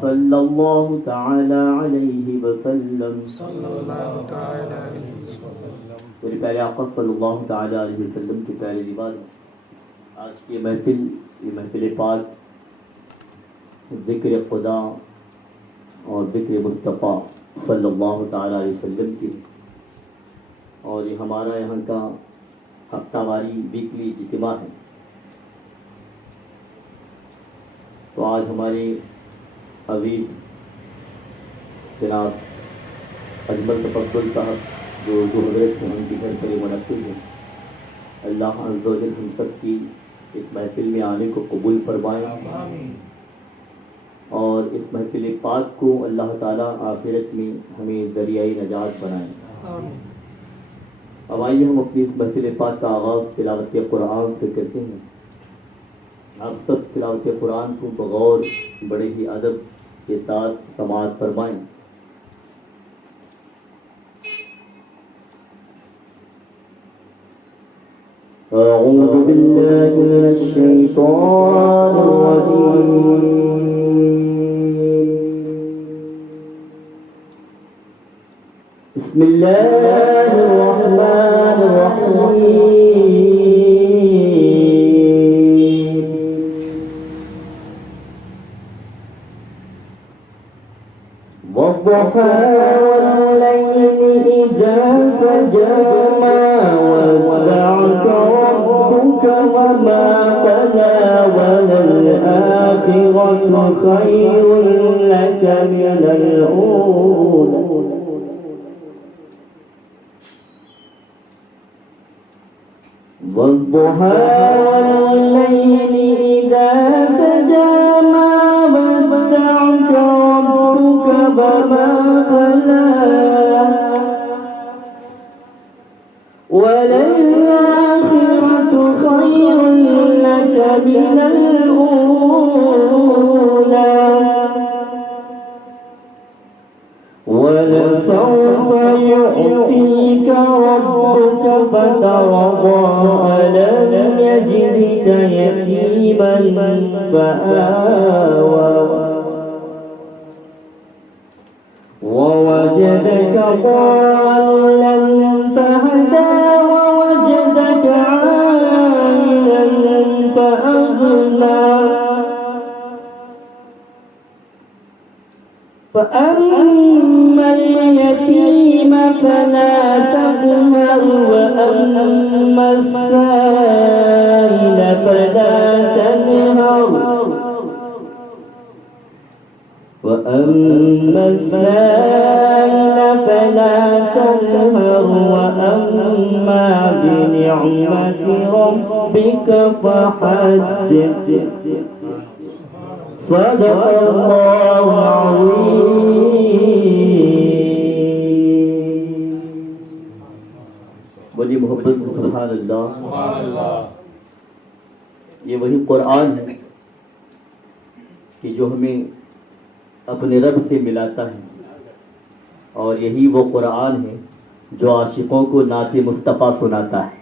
صلی اللہ تعالی علیہ وسلم. میرے پیارے آقا صلی اللہ تعالی علیہ وسلم کے پیارے رواج. آج کی یہ محفل پاک ذکر خدا اور ذکر مصطفیٰ صلی اللہ تعالی علیہ وسلم کی، اور یہ ہمارا یہاں کا ہفتہ واری ویکلی اجتماع ہے. تو آج ہمارے حبیب جناب اجمل تفضل صاحب جو حضرت سے ہم کے گھر پر منعقد ہیں، اللہ عز و جل ہم سب کی اس محفل میں آنے کو قبول فرمائے، اور اس محفل پاک کو اللہ تعالیٰ آخرت میں ہمیں ذریعہ نجات بنائے. اب آئیے ہم اپنی اس محفل پاک کا آغاز تلاوت قرآن سے کرتے ہیں. آپ سب تلاوت قرآن کو بغور بڑے ہی ادب کے ساتھ سماعت فرمائیں. اعوذ باللہ من الشیطان الرجیم. بسم اللہ الرحمن الرحیم. والضحى والليل إذا سجى ما ودعك ربك وما قلى وللآخرة خير لك من الأولى. والضحى والليل إذا سجى ما ودعك ربك وما قلى وللآخرة خير لك من الأولى ولسوف يعطيك ربك فترضى ألم يجدك يتيما فآوى ووجدك ضالا فهدى ووجدك عائلا فأغنى فأما اليتيم فلا تقهر وأما السائل فلا تنهر وأما السائل فلا تنهر وأما بنعمة ربك فحدث. صدق اللہ العظیم. بڑی محبت سبحان اللہ. یہ وہی قرآن ہے کہ جو ہمیں اپنے رب سے ملاتا ہے، اور یہی وہ قرآن ہے جو عاشقوں کو نعت مصطفیٰ سناتا ہے.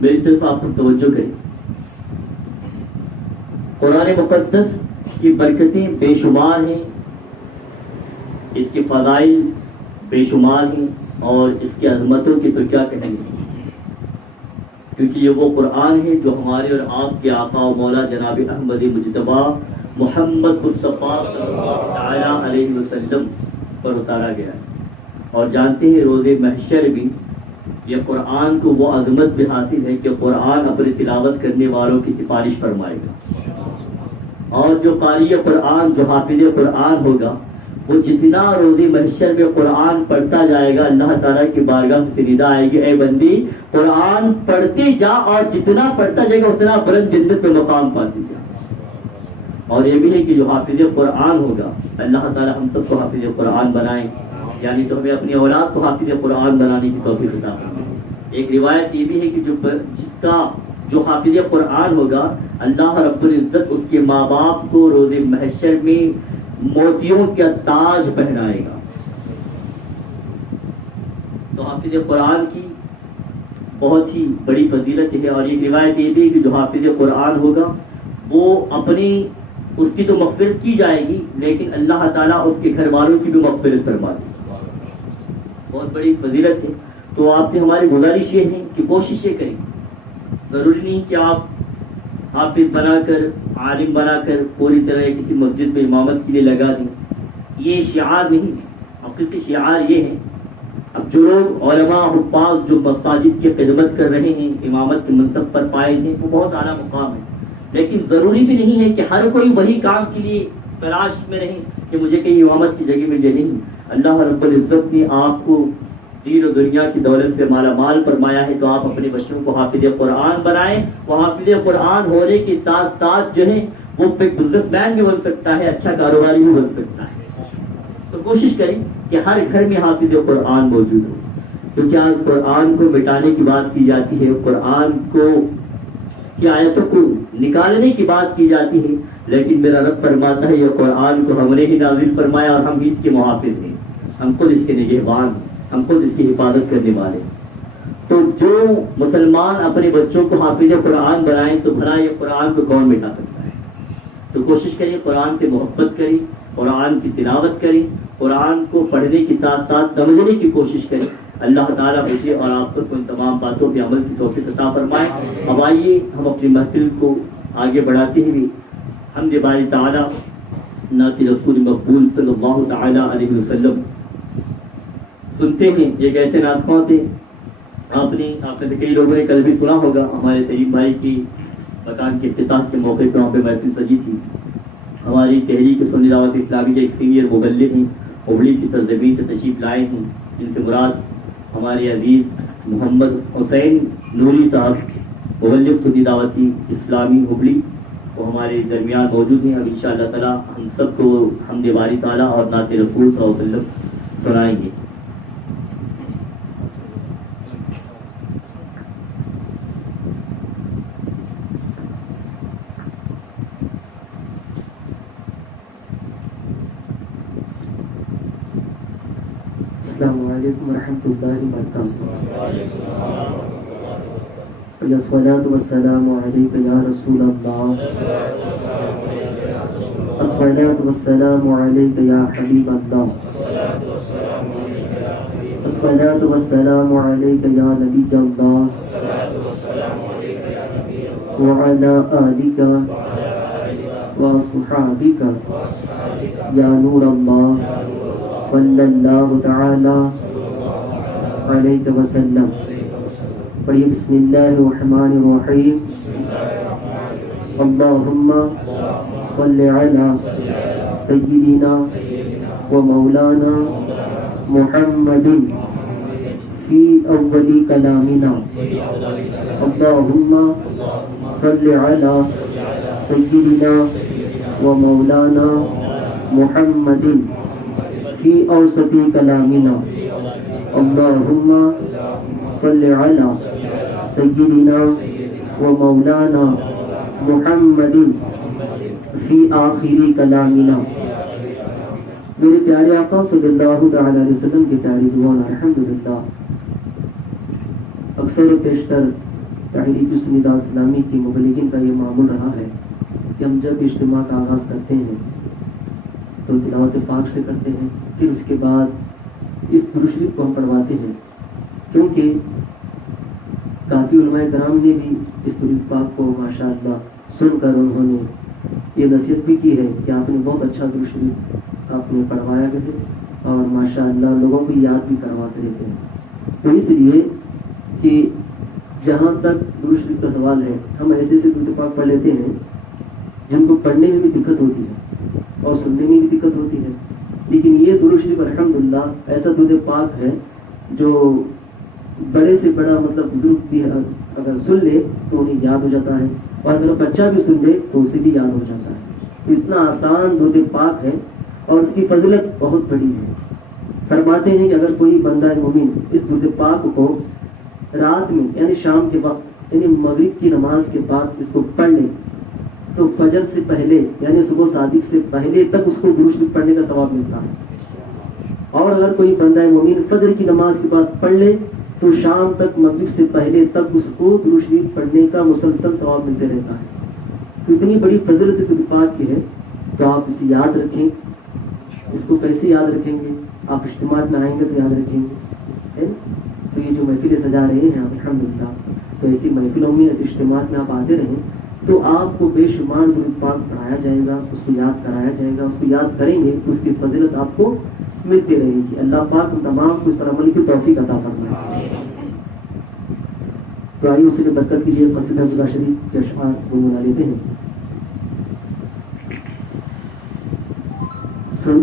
میری طرف آپ توجہ کریں. قرآن مقدس کی برکتیں بے شمار ہیں، اس کے فضائل بے شمار ہیں، اور اس کی عظمتوں کی تو کیا کہیں گے، کیونکہ یہ وہ قرآن ہے جو ہمارے اور آپ کے آقا و مولا جناب احمد مجتبیٰ محمد مصطفیٰ صلی اللہ تعالیٰ علیہ وسلم پر اتارا گیا ہے. اور جانتے ہیں روز محشر بھی یہ قرآن کو وہ عظمت بھی حاصل ہے کہ قرآن اپنے تلاوت کرنے والوں کی سفارش فرمائے گا، اور جو قاری قرآن جو حافظ قرآن ہوگا وہ جتنا روز محشر میں قرآن پڑھتا جائے گا، اللہ تعالیٰ کی بارگاہ سے ندا آئے گی، اے بندی قرآن پڑھتے جا، اور جتنا پڑھتا جائے گا اتنا بلند جنت میں مقام پاتی جا. اور یہ بھی ہے کہ جو حافظ قرآن ہوگا، اللہ تعالیٰ ہم سب کو حافظ قرآن بنائیں، یعنی تو ہمیں اپنی اولاد کو حافظ قرآن بنانے کی توفیق عطا فرمائے. ایک روایت یہ بھی ہے کہ جس کا جو حافظ قرآن ہوگا، اللہ رب العزت اس کے ماں باپ کو روز محشر میں موتیوں کا تاج پہنائے گا. تو حافظ قرآن کی بہت ہی بڑی فضیلت ہے. اور یہ روایت یہ بھی ہے کہ جو حافظ قرآن ہوگا وہ اپنی اس کی تو مغفرت کی جائے گی، لیکن اللہ تعالیٰ اس کے گھر والوں کی بھی مغفرت فرما دے. بہت بڑی فضیلت ہے. تو آپ سے ہماری گزارش یہ ہے کہ کوشش یہ کریں، ضروری نہیں کہ آپ حافظ بنا کر عالم بنا کر پوری طرح کسی مسجد میں امامت کے لیے لگا دیں. یہ شعار نہیں ہے، حقیقی شعار یہ ہے. اب جو لوگ علماء حفاظ جو مساجد کی خدمت کر رہے ہیں، امامت کے منصب پر پائے ہیں، وہ بہت اعلیٰ مقام ہے. لیکن ضروری بھی نہیں ہے کہ ہر کوئی وہی کام کے لیے تلاش میں رہے کہ مجھے کہیں امامت کی جگہ مل جائے. نہیں، اللہ رب العزت نے آپ کو دین و دنیا کی دولت سے مالا مال فرمایا ہے، تو آپ اپنے بچوں کو حافظ قرآن بنائیں. وہ حافظ قرآن ہونے کے ساتھ ساتھ جو ہے وہ بزنس مین بھی بن سکتا ہے، اچھا کاروباری بھی بن سکتا ہے. تو کوشش کریں کہ ہر گھر میں حافظ قرآن موجود ہو، کیونکہ آج قرآن کو مٹانے کی بات کی جاتی ہے، قرآن کو کی آیتوں کو نکالنے کی بات کی جاتی ہے، لیکن میرا رب فرماتا ہے یہ قرآن کو ہم نے ہی نازل فرمایا اور ہم ہی اس کے محافظ ہیں، ہم خود اس کے نگہبان، ہم خود اس کی حفاظت کرنے والے. تو جو مسلمان اپنے بچوں کو حافظ قرآن بنائیں تو بھلا یہ قرآن کو کون مٹا سکتا ہے. تو کوشش کریں قرآن سے محبت کریں، قرآن کی تلاوت کریں، قرآن کو پڑھنے کے ساتھ ساتھ سمجھنے کی کوشش کریں. اللہ تعالیٰ مجھے اور آپ کو ان تمام باتوں پہ عمل کی توفیق عطا فرمائے. اب آئیے ہم اپنی محفل کو آگے بڑھاتے ہوئے حمد باری تعالیٰ نعت رسول مقبول صلی اللہ تعالیٰ علیہ وسلم سنتے ہیں. یہ کیسے نعت خواں تھے، آپ نے سے کئی لوگوں نے کل بھی سنا ہوگا. ہمارے سلیم بھائی کی مکان کے افتتاح کے موقع پر وہاں پہ محفل سجی تھی. ہماری تحریک سنی دعوت اسلامی کے ایک سینئر مبلغ ہیں، ہبلی کی سرزمین سے تشریف لائے ہیں، جن سے مراد ہمارے عزیز محمد حسین نوری صاحب مبلغ سنی دعوتی اسلامی ہبلی، وہ ہمارے درمیان موجود ہیں. اب انشاءاللہ تعالیٰ ہم سب کو حمد باری تعالیٰ اور نعت رسول صلی اللہ علیہ وسلم سنائیں گے. السلام علیکم ورحمۃ اللہ وبرکاتہ. الصلاۃ والسلام علیک یا رسول اللہ، الصلاۃ والسلام علیک یا حبیب اللہ، الصلاۃ والسلام علیک یا نبی اللہ، وعلی آلک وصحابک یا نور اللہ صلی اللہ تعالی علیہ وسلم. پڑھیے بسم اللہ الرحمن الرحیم. اللہم صلی علی سیدنا و مولانا محمد فی اول کلامنا. اللہم صلی علی سیدنا و مولانا محمد فی اوسط کلامنا. اللہم صلی علی سیدنا و مولانا محمد فی آخری کلامنا. میرے پیارے آقا صلی اللہ تعالی علیہ وسلم کی پیاری دعائیں الحمدللہ. اکثر و بیشتر تحریک سنی دعوت اسلامی کی مبلغین کا یہ معمول رہا ہے کہ ہم جب اجتماع کا آغاز کرتے ہیں تو تلاوت پاک سے کرتے ہیں، پھر اس کے بعد اس درود شریف کو ہم پڑھواتے ہیں، کیونکہ کافی علماء کرام نے بھی اس درود پاک کو ماشاءاللہ سن کر انہوں نے یہ نصیحت بھی کی ہے کہ آپ نے بہت اچھا درود شریف آپ نے پڑھوایا ہے اور ماشاءاللہ لوگوں کو یاد بھی کرواتے رہتے ہیں. تو اس لیے کہ جہاں تک درود شریف کا سوال ہے، ہم ایسے ایسے درود پاک پڑھ لیتے ہیں جن کو پڑھنے میں بھی دقت ہوتی ہے اور سننے میں بھی دقت ہوتی ہے، لیکن یہ درود شریف الحمدللہ ایسا درود پاک ہے جو بڑے سے بڑا مطلب بزرگ بھی اگر سن لے تو انہیں یاد ہو جاتا ہے، اور اگر بچہ بھی سن لے تو اسے بھی یاد ہو جاتا ہے. اتنا آسان درود پاک ہے اور اس کی فضیلت بہت بڑی ہے. فرماتے ہیں کہ اگر کوئی بندہ مومن اس درود پاک کو رات میں یعنی شام کے وقت یعنی مغرب کی نماز کے بعد اس کو پڑھ لے تو فجر سے پہلے یعنی صبح صادق سے پہلے تک اس کو درود شریف پڑھنے کا ثواب ملتا ہے. اور اگر کوئی بندہ مومن فجر کی نماز کے بعد پڑھ لے تو شام تک مغرب سے پہلے تک اس کو درود شریف پڑھنے کا مسلسل ثواب ملتے رہتا ہے. تو اتنی بڑی فضیلت اس پاک کی ہے، تو آپ اسے یاد رکھیں. اس کو کیسے یاد رکھیں گے؟ آپ اجتماعات میں آئیں گے تو یاد رکھیں گے. تو یہ جو محفلیں سجا رہے ہیں آپ الحمدللہ، تو ایسی محفلوں میں ایسے اجتماعات میں آپ آتے رہیں تو آپ کو بے شمار درود پاک پڑھایا جائے گا، اس کو یاد کرایا جائے گا. اس کو یاد کریں گے تو اس کی فضیلت آپ کو ملتی رہے گی. اللہ پاک ہم تمام کو اس پر عمل کی توفیق عطا فرمائے. تو آئیے اسی میں برکت کے لیے قصیدہ خدا شریف کے اشعار گنگنا لیتے ہیں. ہے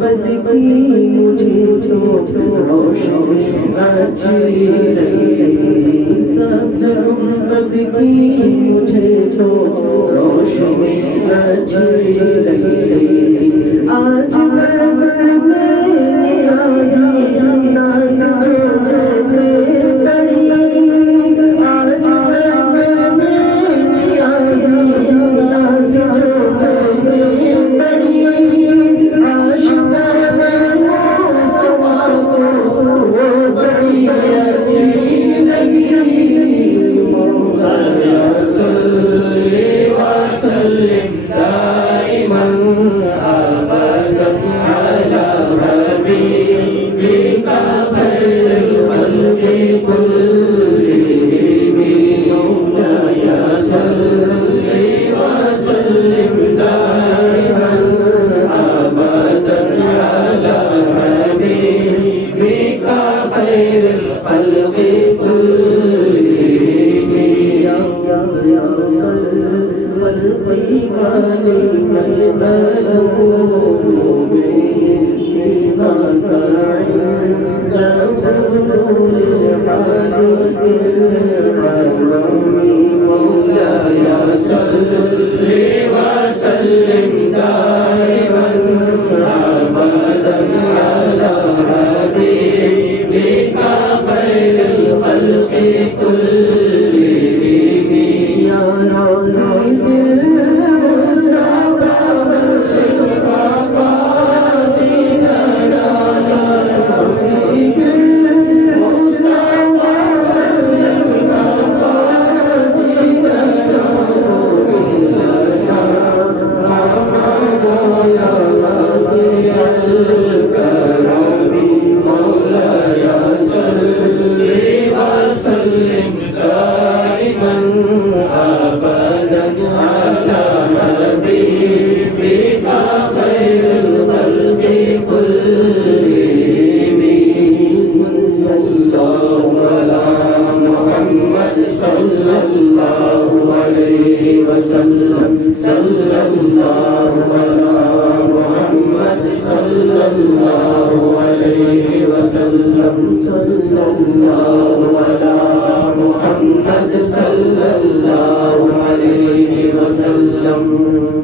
محبت کی مجھے تو روشنی اچھی لگی، سبز گنبد کی مجھے تو روشنی اچھی لگی، آج میں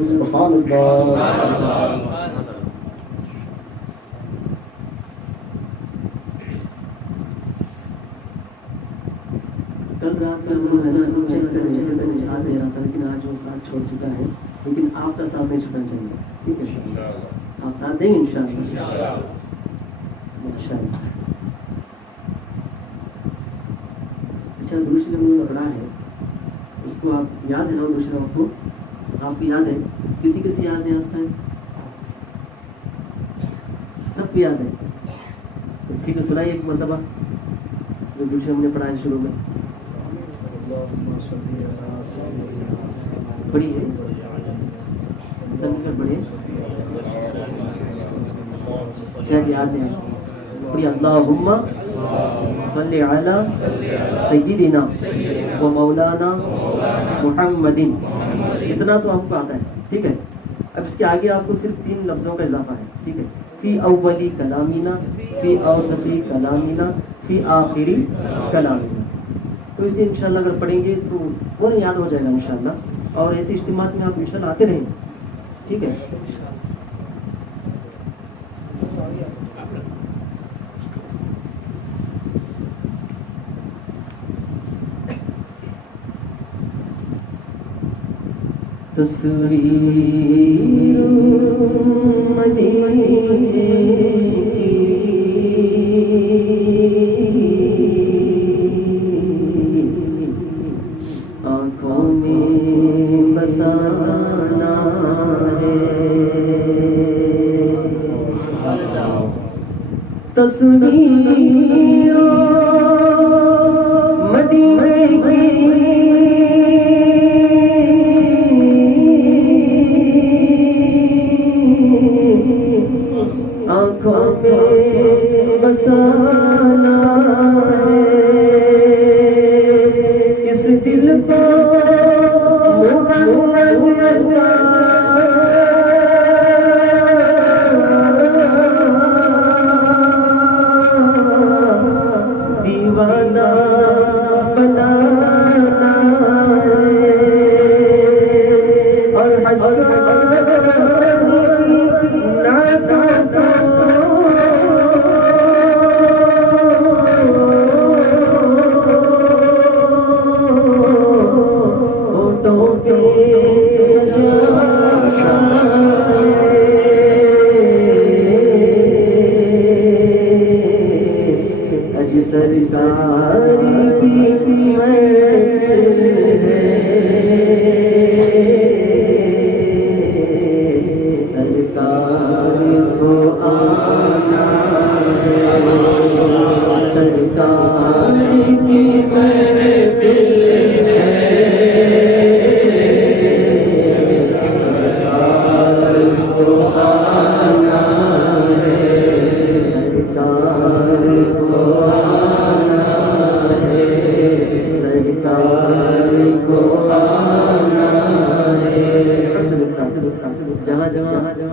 سبحان اللہ. کل رات میں ساتھ دے رہا تھا، لیکن آج وہ ساتھ چھوڑ چکا ہے، لیکن آپ کا ساتھ نہیں چھوڑنا چاہیے. ٹھیک ہے، آپ ساتھ دیں گے انشاءاللہ. اچھا، دوسرے میں پڑھا ہے، اس کو آپ یاد ہے. دوسرا آپ کو یاد ہے؟ کسی کسی یاد ہے؟ آپ کا سب کو یاد ہے؟ ٹھیک ہے، سنائیے ایک مرتبہ جو دوسرے ہم نے پڑھا ہے شروع میں. پڑھی ہے سب مل کر پڑھیے. شاید یاد ہے. پڑھیے اللہم صلی علی سیدنا و مولانا محمد. اتنا تو ہم کو آتا ہے. ٹھیک ہے، اب اس کے آگے آپ کو صرف 3 لفظوں کا اضافہ ہے. ٹھیک ہے، فی اولی کلامنا، فی اوسطی کلامنا، فی آخری کلامنا. تو اسے انشاءاللہ اگر پڑھیں گے تو وہ یاد ہو جائے گا انشاءاللہ. اور ایسے اجتماعات میں آپ انشاءاللہ آتے رہیں. ٹھیک ہے. تصویر مدینے آنکھوں میں بسانا ہے. تصویر مدینے کی آنکھوں میں بسانا ہے. اس دل کو محمد کا دیوانہ بنانا اور جہاں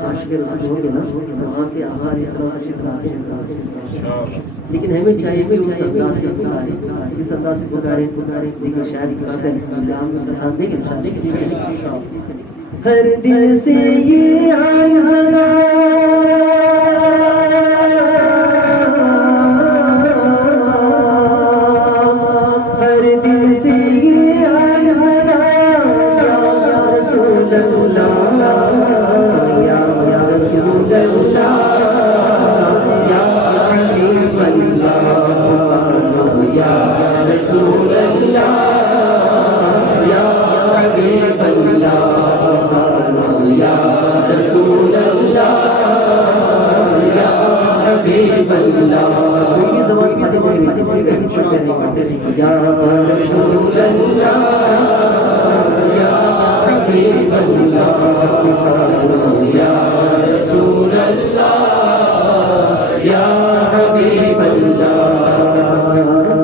عاشق رسول ہوں گے نا وہاں پہ آواز اس طرح عاشق آتے ہیں. لیکن ہمیں چاہیے کہ اس انداز سے پکاریں لیکن شاید ہر دل سے یہ آئے صدا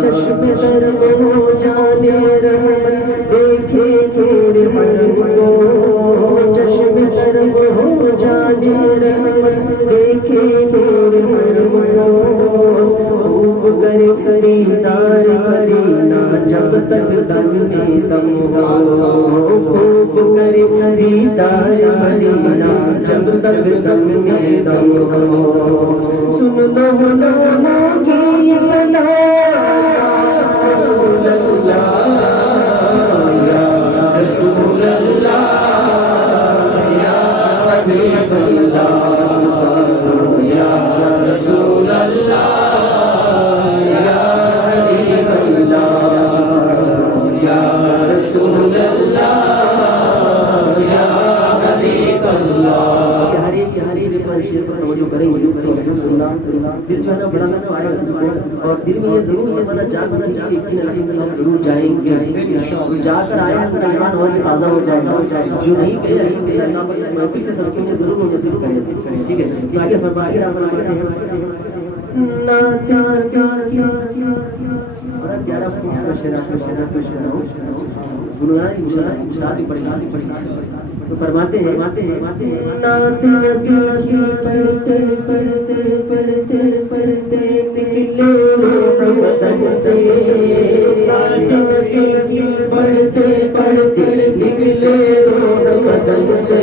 چشم در ہو جانے رحمت دیکھے تیرے مرم کو چشم در ہو جانے رحمت دیکھے تیرے مرم کو خوب کر خریدار کرینا جب تک دم میں دم ہو خوب کر خریدار کرینا جب تک دم میں دم ہو سن دو لوگوں کی صدا رسول اللہ یا رسول اللہ یا حبیب اللہ یا رسول اللہ یا حبیب اللہ یا رسول اللہ یا حبیب اللہ. شیر پر توجہ کریں دل جو ہے نا بڑا اور دل میں یہ ضرور ہے بنا جا کر ضرور جائیں گے جا کر آیا کر ایمان اور تازہ ہو جائے گا جو نہیں کہہ رہے اللہ پر اس محفل کے سبقوں میں ضرور نصیب کریں. ٹھیک ہے آگے فرمائیے فرماتے ہیں نعت نبی کی پڑھتے پڑھتے پڑھتے پڑھتے نکلے روح بدن سے نعت نبی کی پڑھتے پڑھتے نکلے روح بدن سے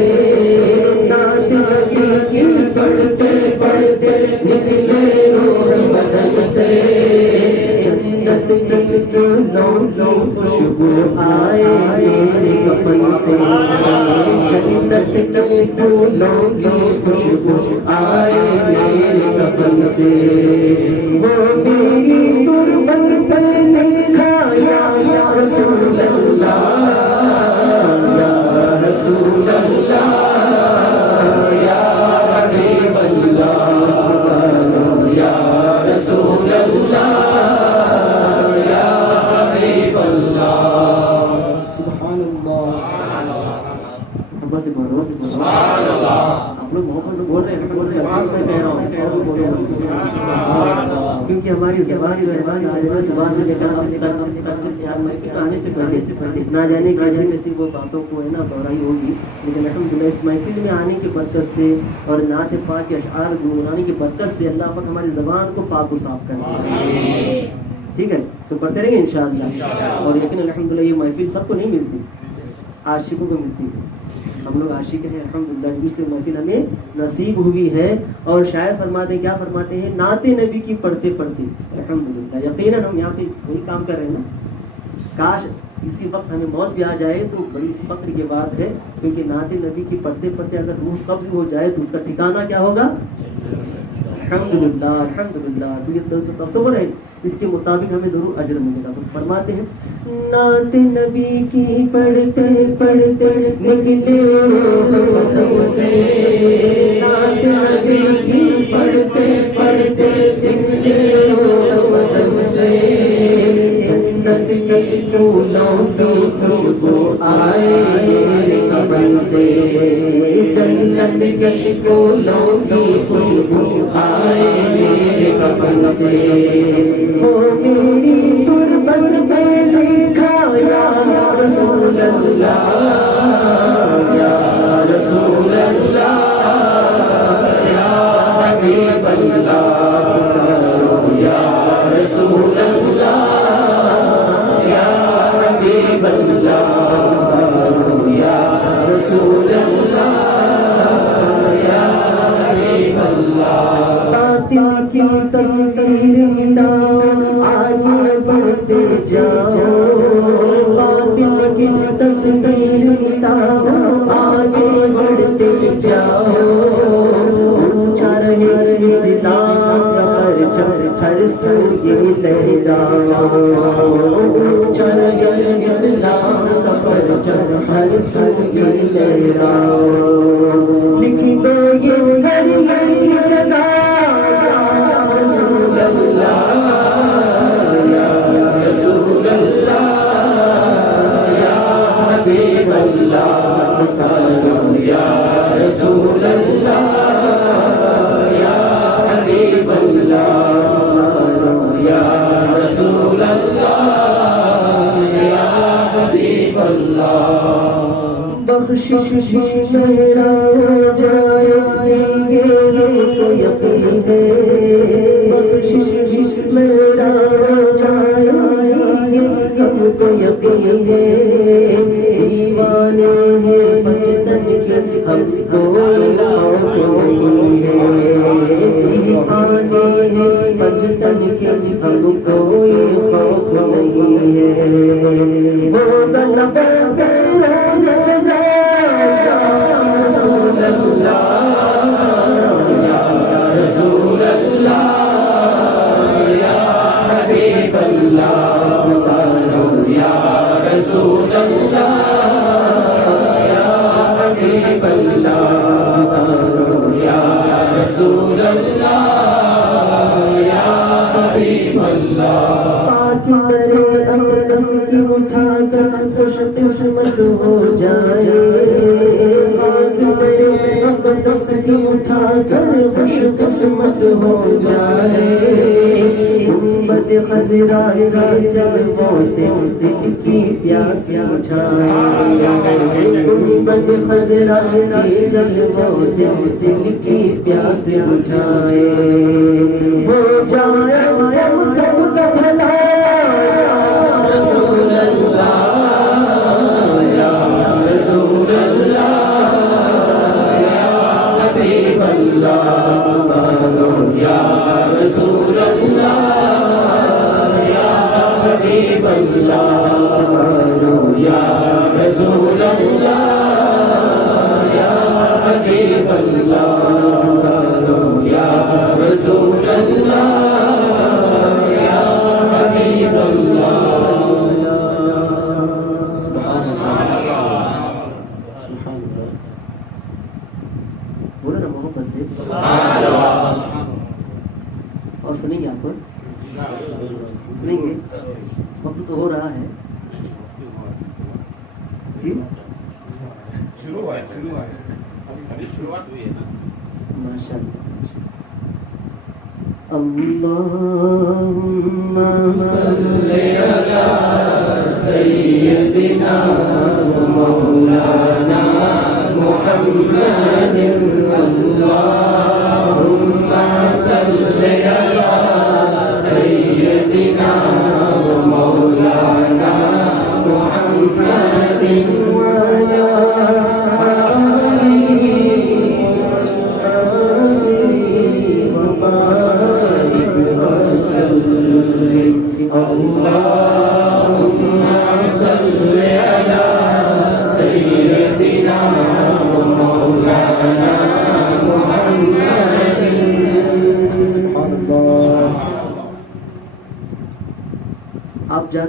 نعت نبی کی پڑھتے پڑھتے نکلے روح بدن سے جنت کی پھولوں کی خوشبو آئے میرے کفن سے جنت کے پھولوں کی خوشبو آئے میرے کفن سے وہ میری تربت پہ لکھا یا رسول اللہ یا رسول اللہ یا حبیب اللہ یا رسول اللہ یا حبیب اللہ. سبحان اللہ. آپ لوگ محبت سے بول رہے ہیں کیونکہ ہماری زبان آنے سے پہلے نہ جانے کیسے وہ باتوں کو ہے نا دہرائی ہوگی لیکن الحمدللہ اس محفل میں آنے کی برکت سے اور نعت پاک کے اشعار گنگنانے کی برکت سے اللہ پاک ہماری زبان کو پاک و صاف کرے. ٹھیک ہے، تو پڑھتے رہیں گے انشاءاللہ. اور لیکن الحمدللہ یہ محفل سب کو نہیں ملتی، عاشقوں کو ملتی ہے. ہم لوگ عاشق ہیں الحمدللہ، اس لیے محفل ہمیں نصیب ہوئی ہے. اور شاعر فرماتے ہیں، کیا فرماتے ہیں، نعت نبی کی پڑھتے پڑھتے الحمدللہ. یقیناً ہم یہاں پہ وہی کام کر رہے ہیں نا. کاش اسی وقت ہمیں موت بھی آ جائے تو بڑی فخر کی بات ہے، کیونکہ نعت نبی کی پڑھتے پڑھتے اگر روح قبض ہو جائے تو اس کا ٹھکانہ کیا ہوگا؟ الحمدللہ الحمدللہ. تو یہ تصور ہے، اس کے مطابق ہمیں ضرور اجر ملے گا. تو فرماتے ہیں نعت نبی کی پڑھتے پڑھتے نکلے قدم سے، نعت نبی کی پڑھتے پڑھتے نکلے قدم سے، جنت کے پھولوں کی خوشبو آئے قبر سے، جنت کے پھولوں کی خوشبو آئے قبر سے. وہ میری تربت پہ لکھا یا رسول اللہ، یا رسول اللہ، یا حبیب اللہ، یا رسول اللہ، یا حبیب اللہ، یا رسول اللہ، یا حبیب اللہ. باطل کی تصویر مٹاؤ، آگے بڑھتے جاؤ، باطل کی تصویر مٹاؤ، آگے بڑھتے جاؤ. اونچا رہے اسلام کا پرچم ہر سو یہ لہراؤ، اونچا رہے اسلام کا پرچم ہر سو یہ لہراؤ. لکھ دو یہ گھر کی جگہ رسول اللہ، یا رسول اللہ، یا حبیب اللہ، یا رسول اللہ، یا حبیب اللہ، یا رسول اللہ، یا حبیب اللہ. بخشش بھی میرا ہو جائے یہ تو یقین ہے، بخشش بھی میرا ہو جائے یہ تو یقین ہے. دیوانے ہیں بچتن کی ہم کوئی خوف نہیں ہے، دیوانے ہیں بچتن کی ہم کوئی خوف نہیں ہے. وہ غلبہ رسول اللہ، یا رسول اللہ، یا حبیب اللہ، یا رسول اللہ، یا حبیب اللہ، یا رسول اللہ، یا حبیب اللہ. پاک کرے اقدس کی اٹھا کر خوش قسمت ہو جائے، اقدس کی اٹھا کر خوش قسمت ہو جائے. گنبد خضرا کے جلووں سے دل کی پیاس بجھائے، گنبد خضرا کے جلووں سے دل کی پیاس بجھائے. ہو جائے ہم سب کا بھلا رسول اللہ، یا رسول اللہ، حبیب اللہ، یا رسول اللہ، یا حبیب اللہ، یا رسول اللہ، یا حبیب اللہ، یا رسول اللہ، یا حبیب اللہ. بولو نا محبت سے اور سنیں گے. آپ کو سنیں گے، وقت تو ہو رہا ہے جی، شروع ہے ابھی شروعات ہوئی ہے نا. ماشاء اللہ. اللہم صلی علی سیدنا مولانا محمد، اللہم صلی علی سیدنا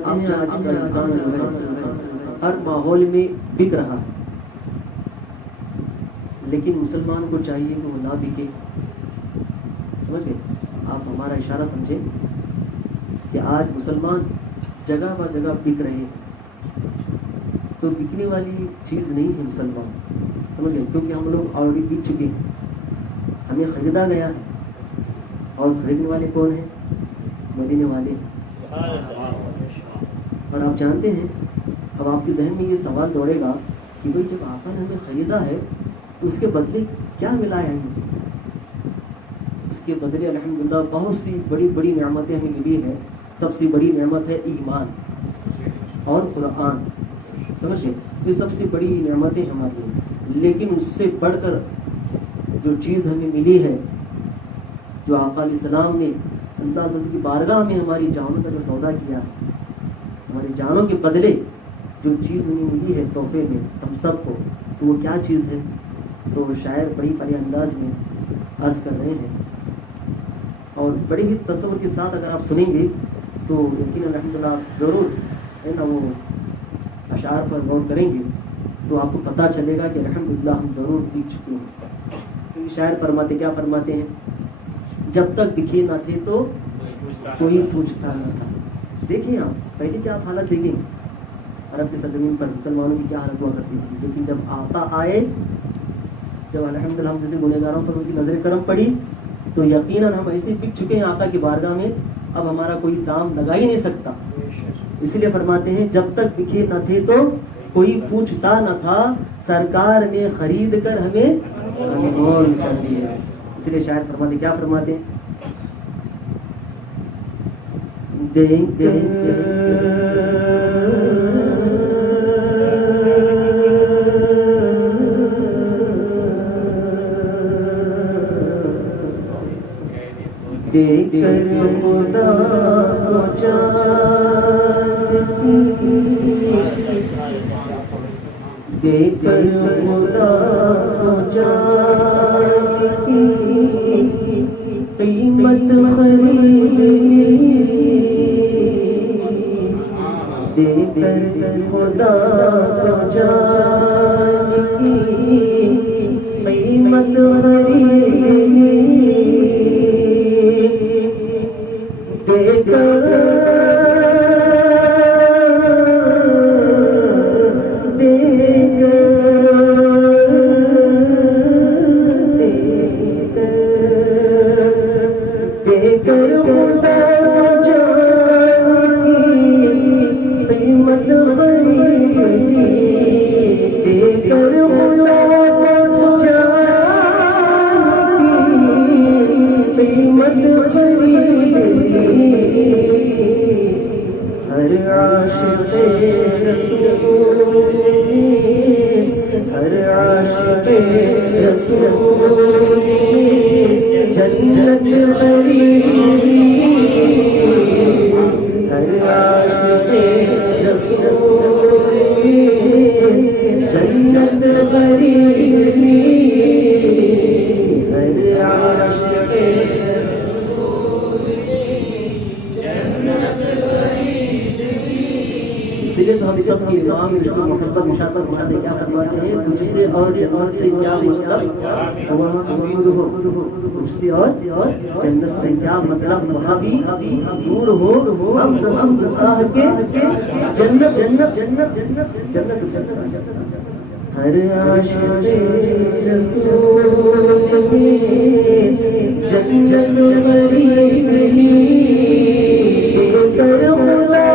چاہتے ہیں آج کا انسان ہر ماحول میں بک رہا ہے، لیکن مسلمان کو چاہیے کہ وہ نہ بکے. سمجھ گئے آپ؟ ہمارا اشارہ سمجھیں کہ آج مسلمان جگہ بہ جگہ بک رہے ہیں، تو بکنے والی چیز نہیں ہے مسلمان. سمجھ گئے؟ کیونکہ ہم لوگ آلریڈی بک چکے ہیں، ہمیں خریدا گیا ہے. اور خریدنے والے کون ہیں؟ مدینے والے. اور آپ جانتے ہیں، اب آپ کے ذہن میں یہ سوال دوڑے گا کہ بھائی جب آقا نے ہمیں خریدا ہے تو اس کے بدلے کیا ملا ہے ہمیں؟ اس کے بدلے الحمدللہ بہت سی بڑی بڑی نعمتیں ہمیں ملی ہے. سب سے بڑی نعمت ہے ایمان اور قرآن. سمجھے؟ یہ سب سے بڑی نعمتیں ہماری ہیں. لیکن اس سے بڑھ کر جو چیز ہمیں ملی ہے، جو آقا علیہ السلام نے اللہ تعالیٰ کی بارگاہ میں ہماری جانوں کا جو سودا کیا ہے، ہماری جانوں کے بدلے جو چیز ہمیں ملی ہے تحفے میں ہم سب کو، تو وہ کیا چیز ہے؟ تو شاعر بڑی پیارے انداز میں عرض کر رہے ہیں، اور بڑے ہی تصور کے ساتھ اگر آپ سنیں گے تو یقیناً الحمدللہ آپ ضرور ہے نا وہ اشعار پر غور کریں گے تو آپ کو پتہ چلے گا کہ الحمدللہ ہم ضرور دیکھ چکے ہیں. کیونکہ شاعر فرماتے کیا فرماتے ہیں؟ جب تک دکھے نہ تھے تو کوئی پوچھتا نہ تھا. دیکھیں آپ پہلے کیا حالت دیکھیں عرب کی سرزمین پر مسلمانوں کی کیا حالت ہوا کرتی تھی، لیکن جب آقا آئے، جب الحمدللہ ہم جیسے گنہگاروں پر ان کی نظر کرم پڑی تو یقیناً ہم ایسے بک چکے ہیں آقا کی بارگاہ میں، اب ہمارا کوئی دام لگا ہی نہیں سکتا. اس لیے فرماتے ہیں جب تک دکھے نہ تھے تو کوئی پوچھتا نہ تھا، سرکار نے خرید کر ہمیں انمول کر دیا. اس لیے شاعر فرماتے کیا فرماتے ہیں؟ دیکھ کر خدا کو چاند کی، دیکھ کر خدا کو چاند کی قیمت خرید لی، دیکھ کر خدا کو چاند کی قیمت خرید لی، دیکھ کر جنت سے کیا مطلب، وہاں بھی دور ہو ہم راہ کے جنت جنت جنت جنت جنت جنت. ہر عاشق رسول میں جنت غریب لی، کر خدا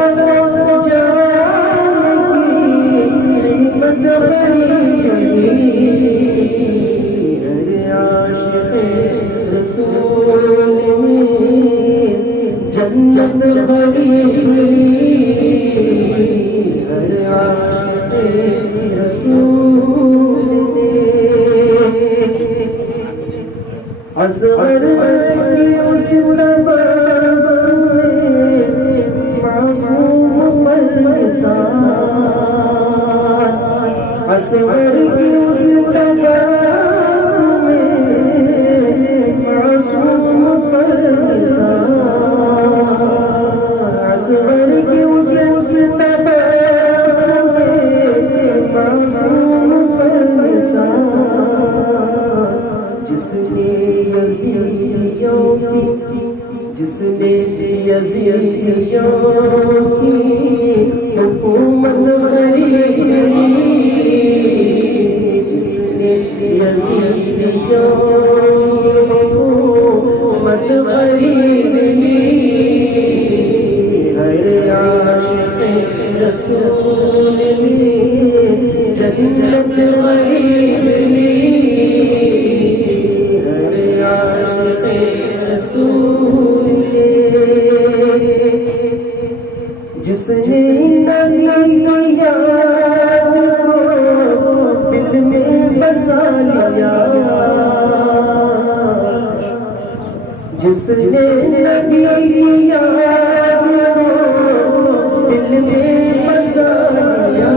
جان کی قیمت غریب لی. ہر عاشق رسول میں جنت غریب لی، ہر عاشق رسول نے اصغر کی اس تبسم معصوم پر نثار، اصغر کی اس تبسم معصوم پر نثار، اصغر کی اس عاشق رسول جنت غریب ہر عاشق رسول جس نے نبی کو یاد دل میں بسا لیا جس نے نبی کو یاد دل میں بسا لیا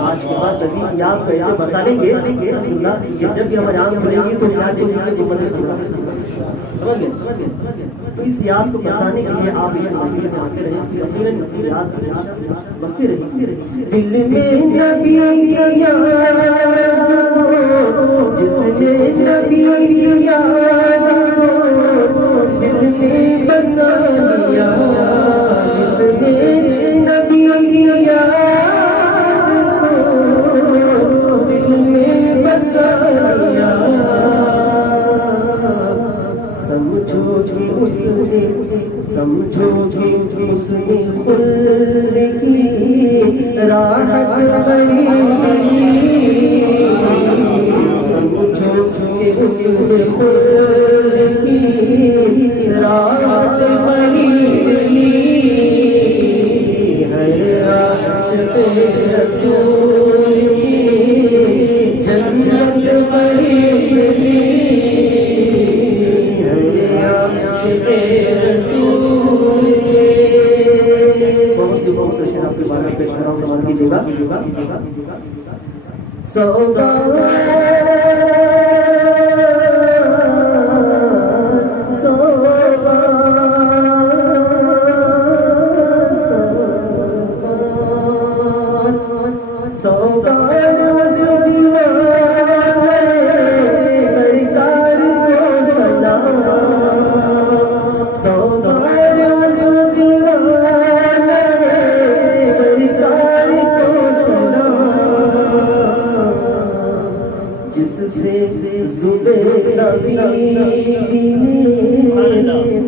آج کے بعد نبی کی یاد کو ایسے بسا لیں گے کہ جب بھی ہماری آنکھ کھلے گی تو یاد دیں گے تو بنے سمجھ گئے تو اس یاد کو بسانے کے لیے آپ اس عقیدے میں آتے رہیں کہ یقیناً یاد بستی رہی دل میں نبی کی یاد جس نے نبی کی یاد دل میں بسا لیا جس نے نبی کی یاد دل میں بسا لیا سمجھو کہ اس نے خلد کی راحت خریدی سمجھو کہ اس نے خلد کی راحت خرید لی ہر عاشق رسول کی جنت خرید لی بہت شراب کے بارے میں پیش کر رہا ہوں سمجھ لیجیے گا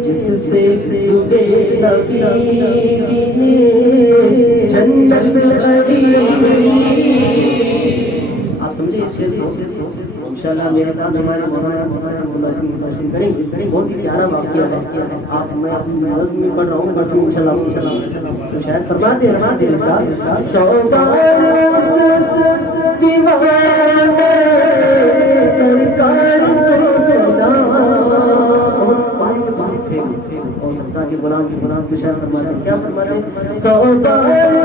جس سے جنت آپ سمجھے انشاءاللہ میرے بعد ہمارے مشین کریں گے بہت ہی پیارا واقعہ ہے آپ میں اپنی نظم میں پڑھ رہا ہوں بس انشاءاللہ تو شاید فرماتے سرکار اور سرکار کے غلام کے شاید فرماتے ہیں کیا فرماتے ہیں سرکار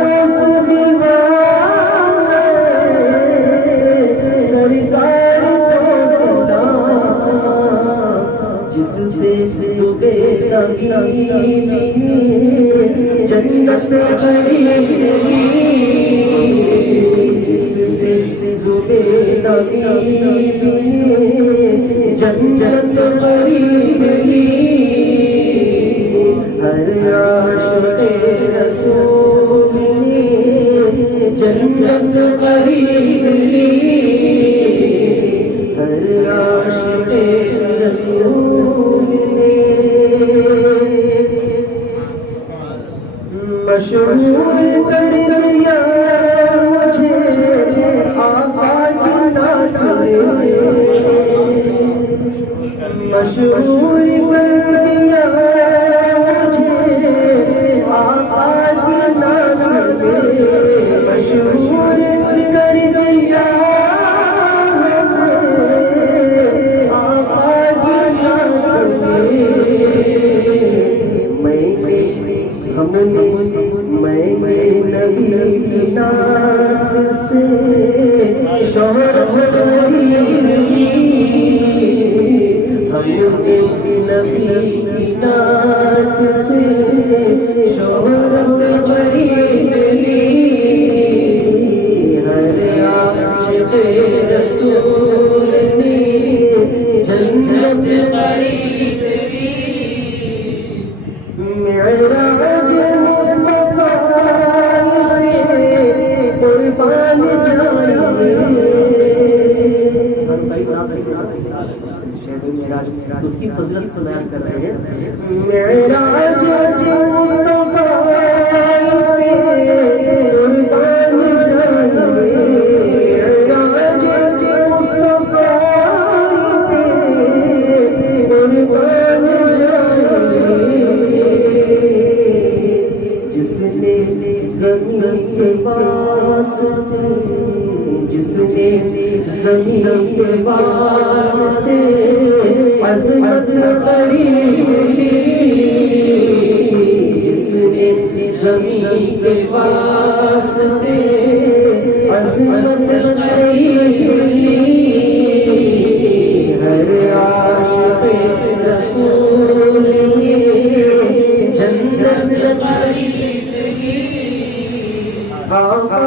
جس سے جنت خرید لی جس سے جنت خرید لی ہر عاشق رسول نے جنت خرید لی ہر عاشق رسول نے مشہور کر دیا مجھے آقا کی نعت مشہور کر دیا مجھے آقا کی نعت مشہور کر دیا آقا کی نعت ہم نے میں نبی کی نعت سے شہرت خرید لی ہم نے نبی کی نعت سے شہرت خرید لی ہر عاشق رسول نے جنت خرید لی معراج قربان اس کی فضیلت کو بیان کر رہے ہیں معراج زمین کے واسطے، جس نے زمین کے واسطے عظمت خریدی، جس نے زمین کے واسطے عظمت خریدی، ہر عاشق رسول کی جنت خرید لی۔ آقا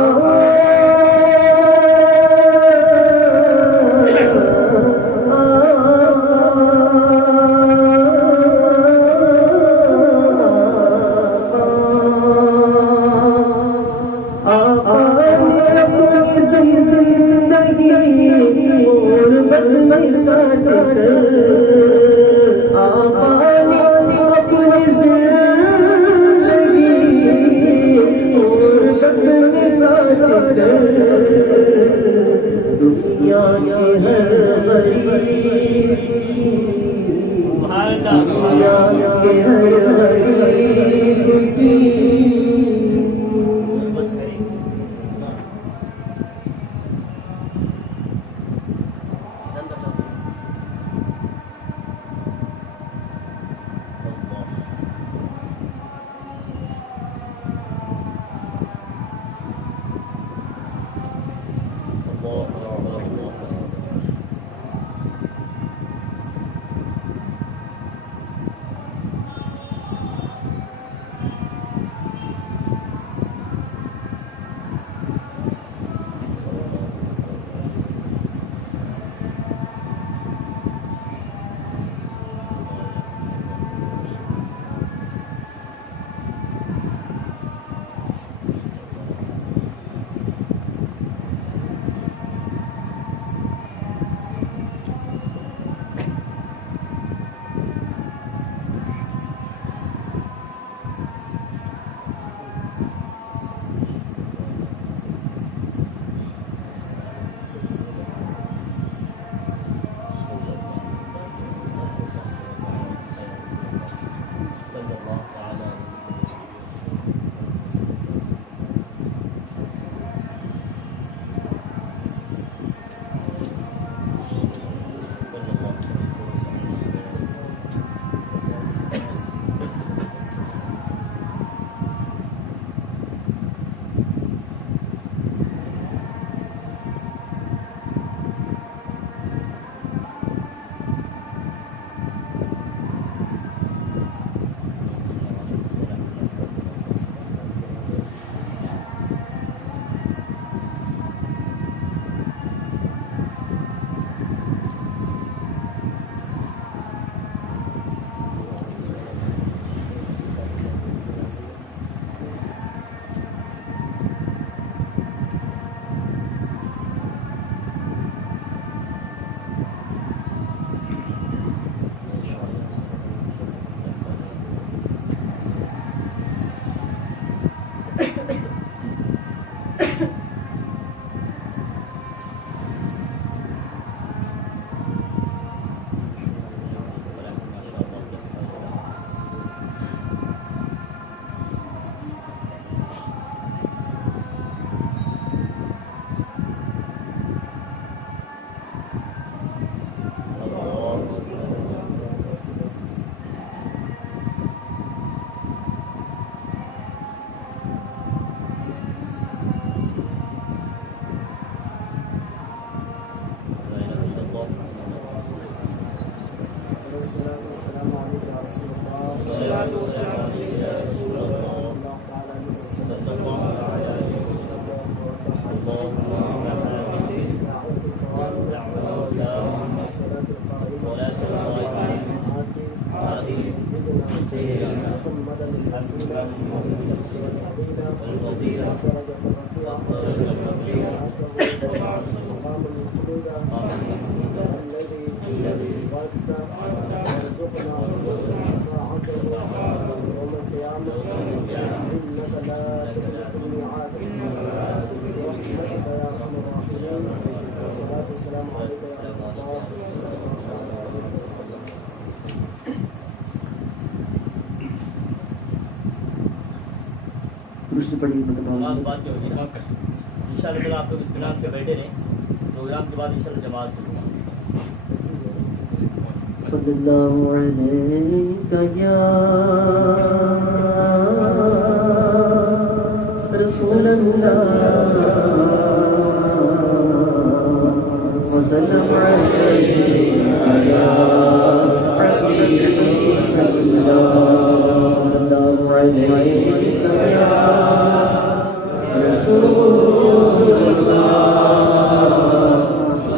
دوسری پڑھی نماز بات کیا ہوگی نا ان شاء اللہ تعالیٰ آپ لوگ اطمینان سے بیٹھے رہیں پروگرام کے بعد ان شاء اللہ جماعت کروں گا صلی اللہ علیہ یا رسول اللہ وسلم علیہ یا حبیب اللہ علیہ یا رسول اللہ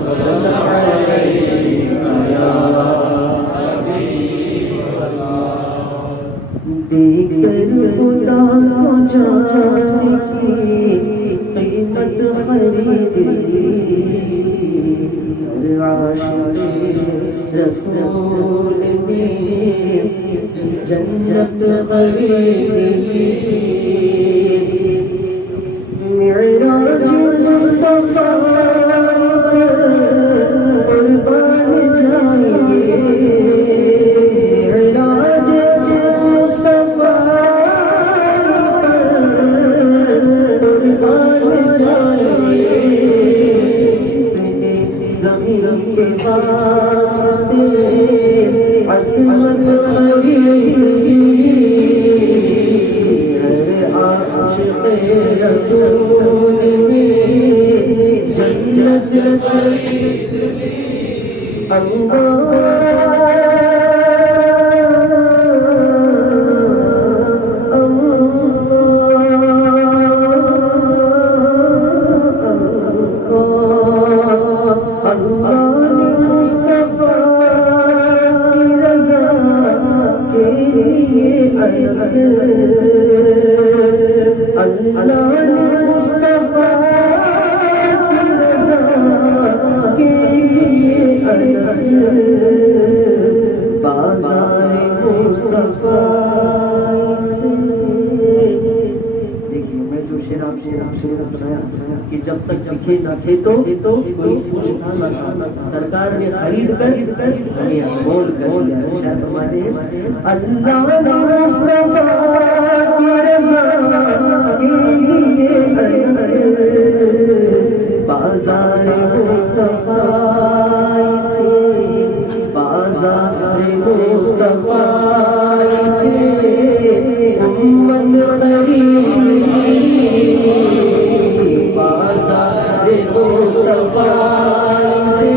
وسلم علیہ یا دیکھ کر خدا جانے کی قیمت خرید لی ہر عاشق رسول نے جنت خرید لی معراج مصطفیٰ قربان جائیں معراج مصطفیٰ قربان جائیں جس نے زمین کے واسطے عظمت خرید لی ہر عاشق رسول نے جنت خرید لی کہ جب تک دکھے نہ کھیتو کوئی پوچھتا نہ تھا سرکار نے خرید کر ہمیں انمول کر دیا شاید ہمارے اللہ نے مصطفیٰ کی رضا کے لیے بازار مصطفیٰ سے بازار مصطفیٰ سے امت خرید بازار مصطفیٰ سے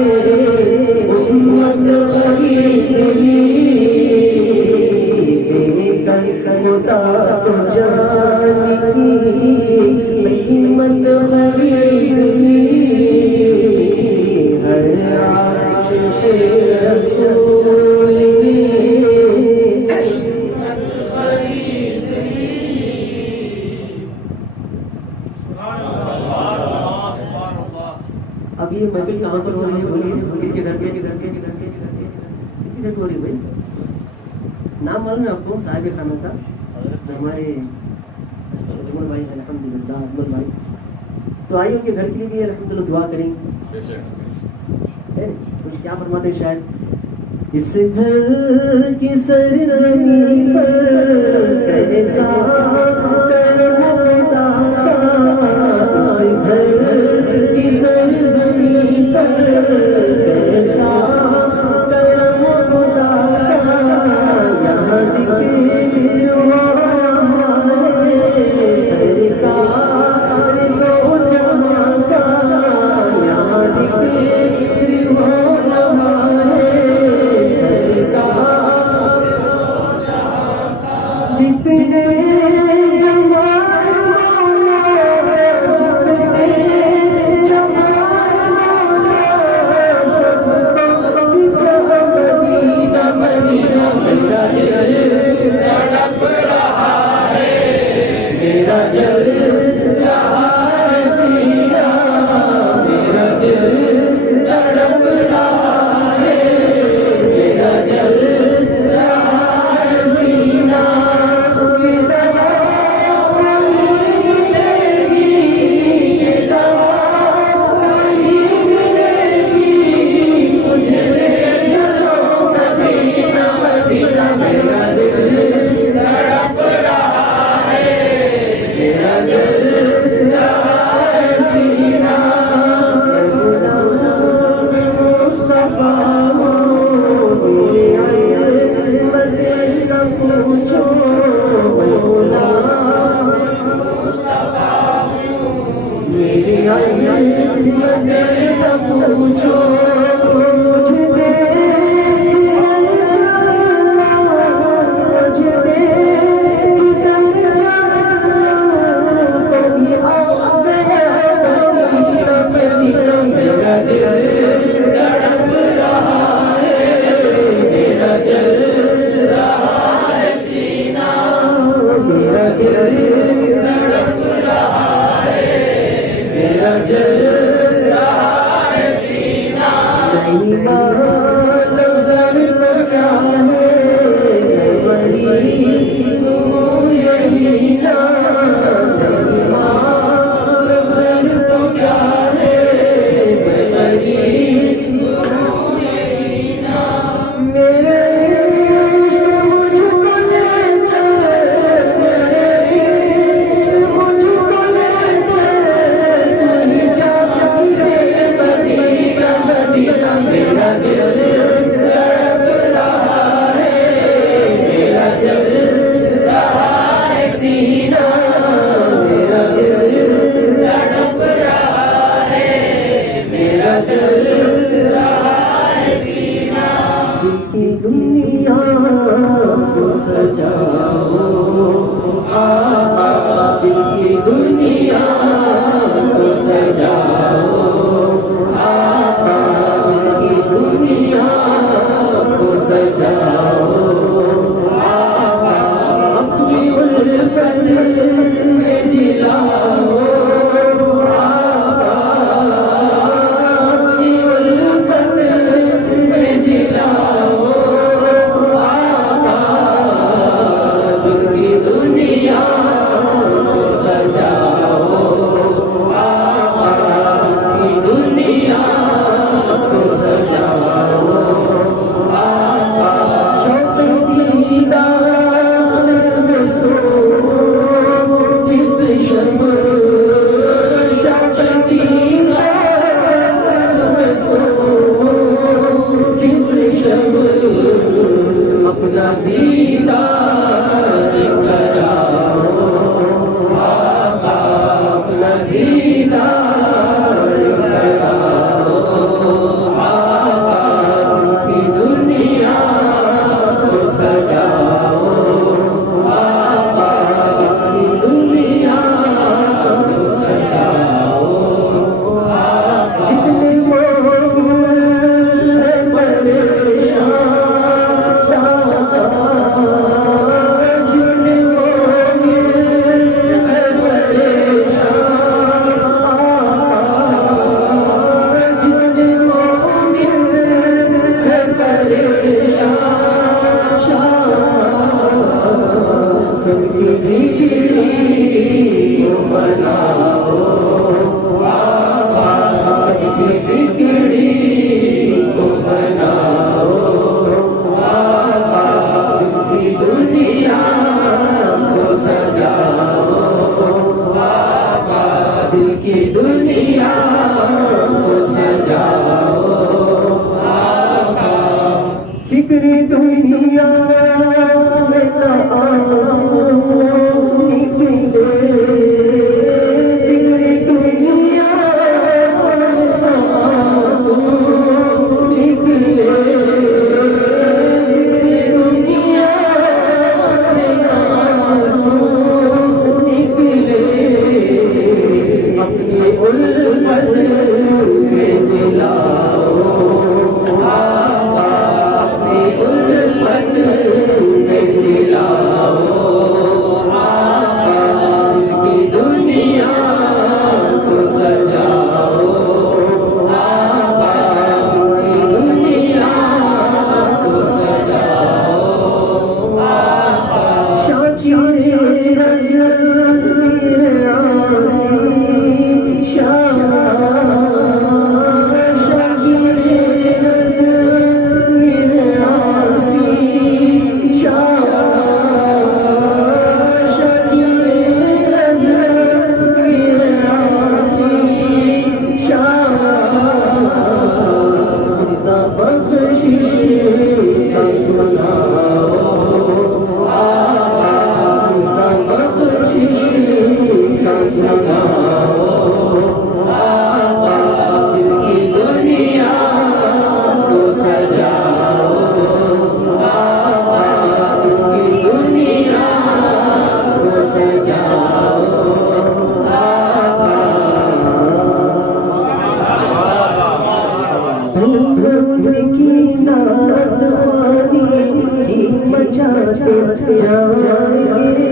امت خرید لی خدا تو جان کی قیمت خرید لی ہر عاشق رسول اب یہ محفل کہاں پر ہو رہی ہے بولیے کے گھر کے ہو رہی بھائی نام معلوم ہے آپ کو صاحب خانہ کا ہمارے اجمل بھائی الحمدللہ اجمل بھائی تو آئیے ان کے گھر کے لیے بھی الحمدللہ دعا کریں کچھ کیا فرماتے ہیں شاید اس گھر کی سرزمین پر کیسا کرم خدا کا اس گھر کی سرزمین پر کیسا کرم خدا کا یہاں ذکر ہو رہا ہے سرکار دو جہاں کا یہاں ذکر ہو رہا ہے سرکار دو جہاں کا جتنے میرا دل کی دنیا کو سجاؤ آقا دل کی دنیا کو سجاؤ آقا اپنی الفت میں جلاؤ آقا اپنی الفت میں جلاؤ آقا دل کی دنیا کو سجاؤ آقا دل کی دنیا کو سجاؤ آقا شوق دیدار میں سو جس شب شوق دیدار میں سو جس شب اپنا دیدار کراؤ آقا اپنا دیدار کراؤ آقا دل کی دنیا کو سجاؤ آقا دل کی دنیا کو سجاؤ آقا جتنے مومن ہیں پریشان جتنے مومن ہیں پریشان جتنے مومن ہیں پریشان سب کی بگڑی کو بناؤ آقا سب کی بگڑی کو بناؤ آقا دل کی دنیا کو سجاؤ آقا دل کی دنیا کو سجاؤ آقا فکر دنیا میں نہ آنسو نکلے فکر دنیا میں نہ آنسو نکلے فکر دنیا میں نہ آنسو نکلے اپنی الفت میں جلاؤ آقا اپنی الفت میں جلاؤ آقا دل کی دنیا کو سجاؤ آقا دل کی دنیا کو سجاؤ آقا شاکر نظر جائیں گے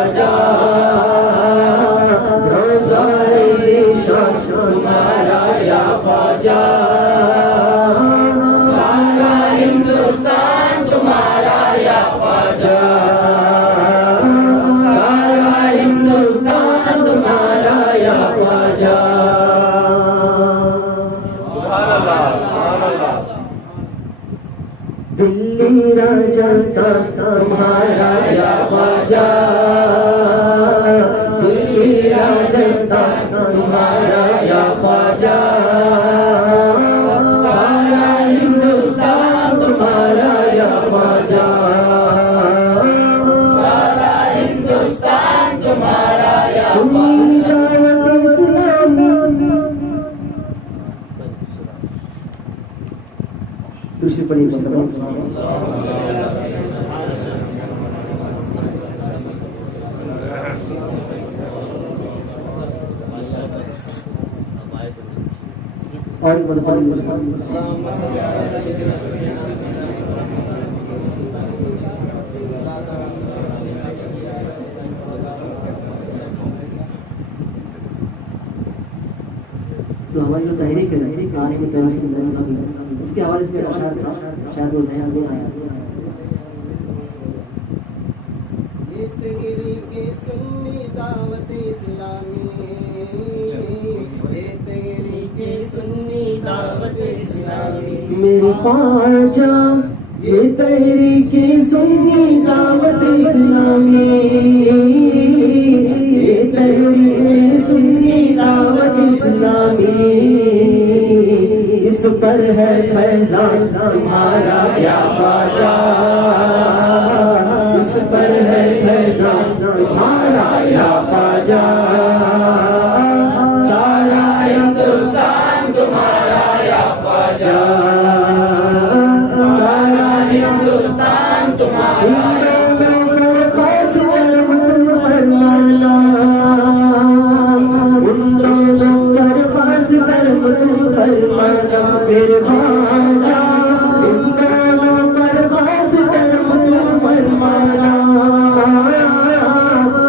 خواجہ روزائے شان تمہارا یا خواجہ سارا ہندوستان تمہارا یا خواجہ سارا ہندوستان تمہارا یا خواجہ سبحان اللہ سبحان اللہ دلی راجستھان تمہارا یا خواجہ دلی راجستھان تمہارا یا خواجہ سارا ہندوستان تمہارا یا خواجہ سارا ہندوستان تمہارا یا خواجہ دعوت اسلامی دوسری پڑھی اور تو ہماری جو تحریک ہے آنے کی طرح سے اس کے حوالے سے میرا اشعار تھا شاید وہ ذہن میں آیا یہ تحریک سنی دعوت اسلامی یہ تحریک سنی دعوت اسلامی میرے خواجہ یہ تحریک سنی دعوت اسلامی یہ تحریک سنی دعوت اسلامی اس پر ہے فیضان تمہارا یا خواجہ اس پر ہے فیضان تمہارا یا خواجہ سارا ہندوستان تمہارا یا خواجہ سارا ہندوستان تمہارا خاص فرمانا ان دونوں پر خاص فرمانا میرے خواجہ ان دونوں پر خاص فرمانا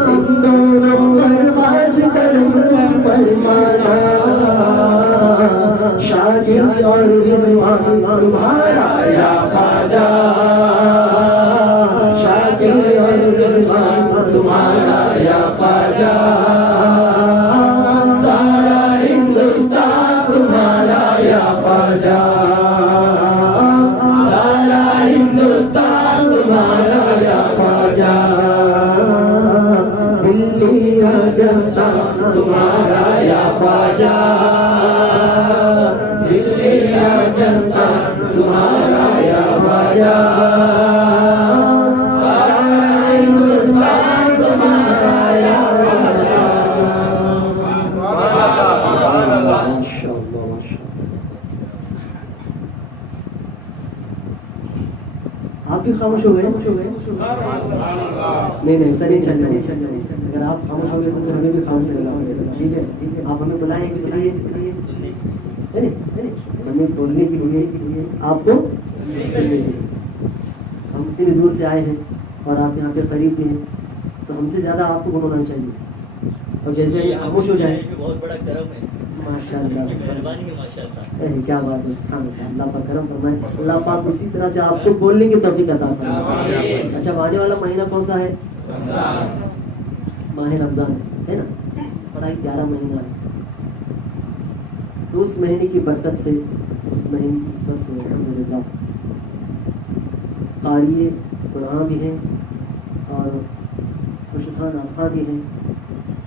ان دونوں پر خاص فرمانا شاکر اور رضوان تمہارا یا خواجہ شاکر اور رضوان تمہارا یا خواجہ سارا ہندوستان تمہارا یا خواجہ سارا ہندوستان تمہارا یا خواجہ دلی راجستھان تمہارا یا خواجہ دلی راجستھان تمہارا یا خواجہ سارا ہندوستان تمہارا یا خواجہ سبحان اللہ آپ بھی خاموش ہو گئے نہیں سر نہیں چل رہے اگر آپ خاموش ہو گئے تو ہمیں بھی خاموش رہنا ٹھیک ہے آپ ہمیں بلائیں کس لیے ہمیں بولنے کے لیے آپ کو ہم اتنی دور سے آئے ہیں اور آپ یہاں پہ قریب بھی ہیں تو ہم سے زیادہ آپ کو بولنا چاہیے اور جیسے خاموش ہو جائے بہت بڑا کرم ہے ماشاء اللہ مہربانی ہے ماشاء اللہ کیا بات ہے سبحان اللہ اللہ پاک کرم فرمائے اللہ پاک اسی طرح سے آپ کو بولنے کی توفیق عطا فرمائے اچھا آنے والا مہینہ کون سا ہے ماہ رمضان ہے نا بڑا ہی پیارا مہینہ ہے تو اس مہینے کی برکت سے اس مہینے کی عزت سے الحمدللہ قاری قرآن بھی ہیں اور خوشخان آخا بھی ہیں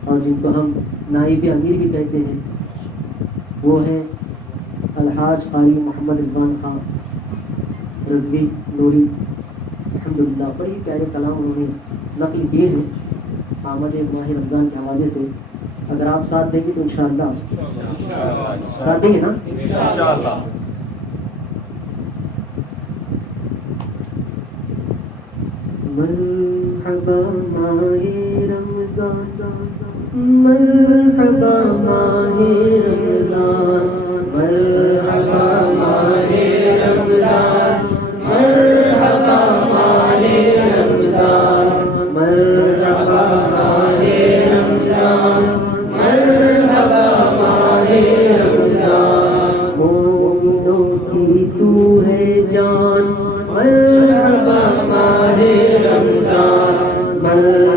اور جن کو ہم نائب امیر بھی کہتے ہیں وہ ہیں الحاج قاری محمد رضوان خان رضوی نوری الحمدللہ بڑی پیارے کلام انہوں نے نقل کیے ہیں آمد ماہ رمضان کے حوالے سے اگر آپ ساتھ دیں گے تو انشاءاللہ ساتھ دیں گے نا انشاءاللہ مرحبا ماہ رمضان مرحبا ماہ رمضان مرحبا ماہ رمضان مرحبا ماہ رمضان مرحبا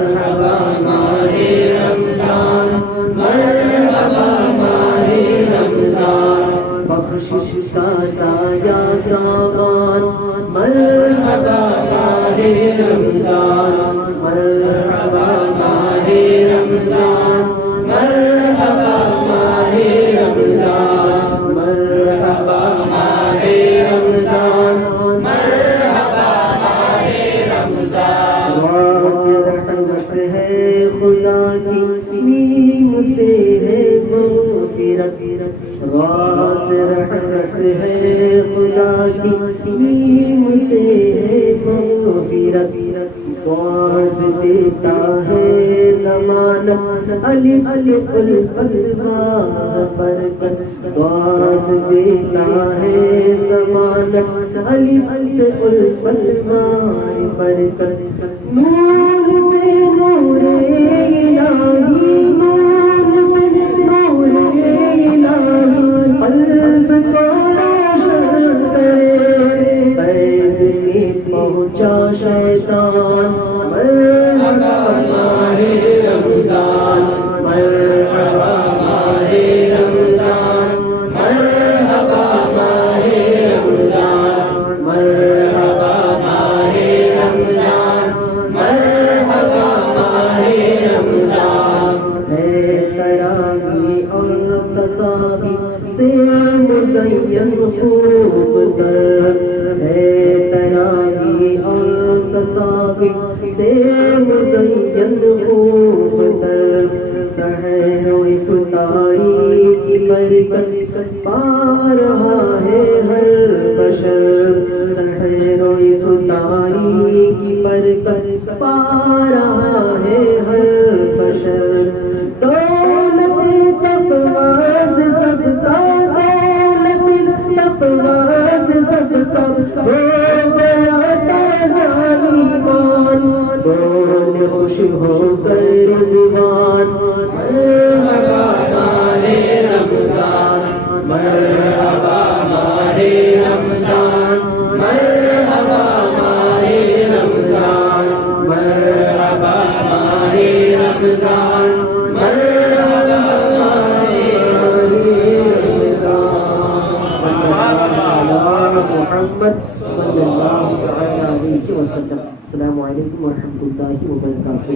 مرحبا ماہ رمضان مرحبا ماہ رمضان بخشش کا تایا سامان مرحبا ماہ رمضان مرحبا ماہ رمضان مرحبا ماہ رمضان مرحبا ماہ رمضان مرحبا ماہ رمضان سے رحمت ہے خدا کی میم سے ہے مغفرت راس رحمت ہے خدا کی میم سے ہے مغفرت بعد دیتا ہے ضمانت الف سے الفا برکت بعد دیتا ہے ضمانت الف سے الفا برکت نور سے نور الہی نور سے نور الہی قلب کو روشن کرے قید میں پہنچا شیطان مرحبا ماہ رمضان مرحبا ماہ رمضان مرحبا ماہ رمضان مرحبا ماہ رمضان مرحبا ماہ رمضان ہے تراوی اور تصابی سے مزین خوب تر ہے تراوی اور تصابی سے مزین خوب تر سحر و افطاری کی برکت پا رہا ہے ہر بشر سحر و افطاری کی برکت پا رہا ہے ہر بشر دولت تقوی سے سب کا دولت تقوی سے سب کا ہو گیا تازہ ایمان بول خوش ہو کر رضوان مرحبا ماہ رمضان مرحبا ماہ رمضان مرحبا ماہ رمضان مرحبا ماہ رمضان مرحبا ماہ رمضان محمد صلی اللہ علیہ وسلم السلام علیکم ورحمۃ اللہ وبرکاتہ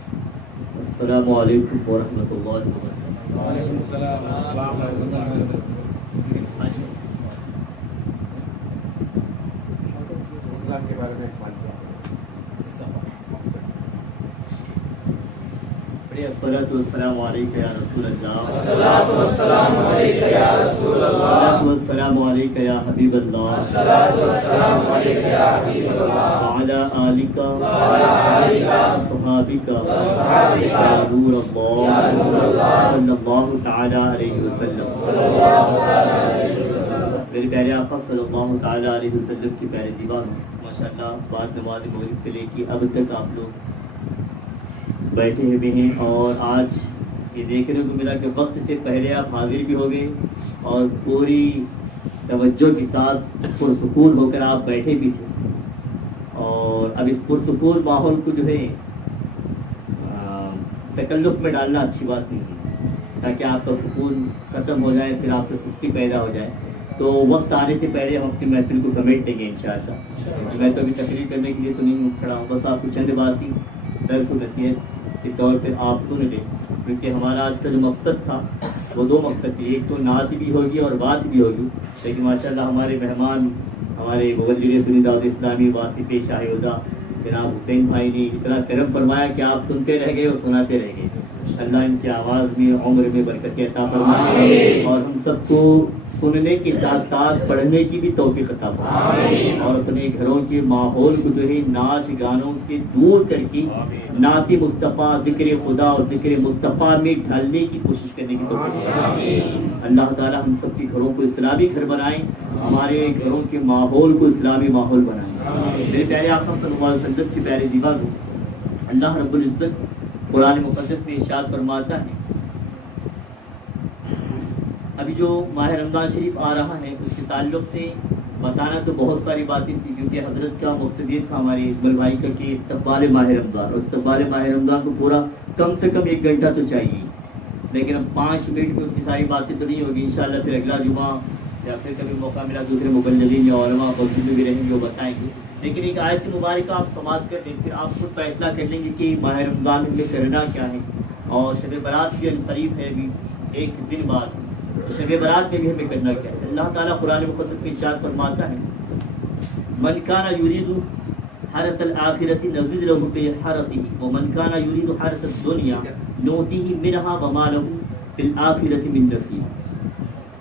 السلام علیکم ورحمۃ اللہ وبرکاتہ. وعلیکم السلام رمضان کے بارے میں الصلاۃ والسلام علیک یا رسول اللہ الصلاۃ والسلام علیک یا رسول اللہ الصلاۃ والسلام علیک یا حبیب اللہ الصلاۃ والسلام علیک یا حبیب اللہ وعلی آلک وعلی آلک وصحابک وصحابک یا نور اللہ یا نور اللہ صلی اللہ تعالی علیہ وسلم. صلی اللہ تعالی علیہ وسلم. میرے پیارے آقا صلی اللہ تعالی علیہ وسلم کی پیارے دیوان ماشاءاللہ بعد نماز مغرب سے لے کے اب تک آپ لوگ بیٹھے ہوئے ہیں اور آج یہ دیکھنے کو ملا کہ وقت سے پہلے آپ حاضر بھی ہو گئے اور پوری توجہ کے ساتھ پرسکون ہو کر آپ بیٹھے بھی تھے. اور اب اس پرسکون ماحول کو جو ہے تکلف میں ڈالنا اچھی بات نہیں ہے تاکہ آپ کا سکون ختم ہو جائے پھر آپ کو سستی پیدا ہو جائے. تو وقت آنے سے پہلے ہم اپنی محفل کو سمیٹ دیں گے انشاءاللہ. میں تو ابھی تقریر کرنے کے لیے تو نہیں کھڑا ہوں, بس آپ کو چند بات کی درس و نصیحت کے طور پہ آپ سن لیں کیونکہ ہمارا آج کا جو مقصد تھا وہ دو مقصد تھے, ایک تو نعت بھی ہوگی اور بات بھی ہوگی. لیکن ماشاءاللہ ہمارے مہمان ہمارے مبلغ سنی دعوت اسلامی واقف شاہ ہدیٰ جناب حسین بھائی نے اتنا کرم فرمایا کہ آپ سنتے رہ گئے اور سناتے رہ گئے. اللہ ان کی آواز میں عمر میں برکت عطا فرمائے اور ہم سب کو سننے کے ساتھ ساتھ پڑھنے کی بھی توفیق عطا فرمائے اور اپنے گھروں کے ماحول کو جو ہے ناچ گانوں سے دور کر کے نعت مصطفیٰ ذکر خدا اور ذکر مصطفیٰ میں ڈھالنے کی کوشش کرنے کی توفیق عطا فرمائے. اللہ تعالی ہم سب کے گھروں کو اسلامی گھر بنائیں ہمارے گھروں کے ماحول کو اسلامی ماحول بنائیں. میرے پیارے آقا صلی اللہ علیہ وسلم کی پیاری دیوار ہو. اللہ رب العزت قرآن مقدس میں ارشاد فرماتا ہے، ابھی جو ماہ رمضان شریف آ رہا ہے اس کے تعلق سے بتانا تو بہت ساری باتیں تھی، کیونکہ حضرت کا مقتدر تھا ہمارے اقبال بھائی کا کہ استقبال ماہ رمضان، اور استقبال ماہ رمضان کو پورا کم سے کم 1 گھنٹہ تو چاہیے، لیکن اب 5 منٹ میں ان کی ساری باتیں تو نہیں ہوگی. انشاءاللہ پھر اگلا جمعہ یا پھر کبھی موقع ملا دوسرے مبلغین یا علماء مسجد بھی رہیں گے، وہ بتائیں گے. لیکن ایک آیت مبارکہ آپ سماعت کر لیں، پھر آپ خود فیصلہ کر لیں گے کہ ماہ رمضان میں کرنا کیا ہے. اور شب برات بھی قریب ہے، ابھی 1 دن بعد شب برات میں بھی ہمیں کرنا کیا ہے. اللہ تعالیٰ قرآن مقدس میں ارشاد فرماتا ہے، من کان یرید حرث الآخرۃ نزد له فی حرثہ ومن کان یرید حرث الدنیا نؤتیہ منہا وما لہ فی الآخرۃ من نصیب.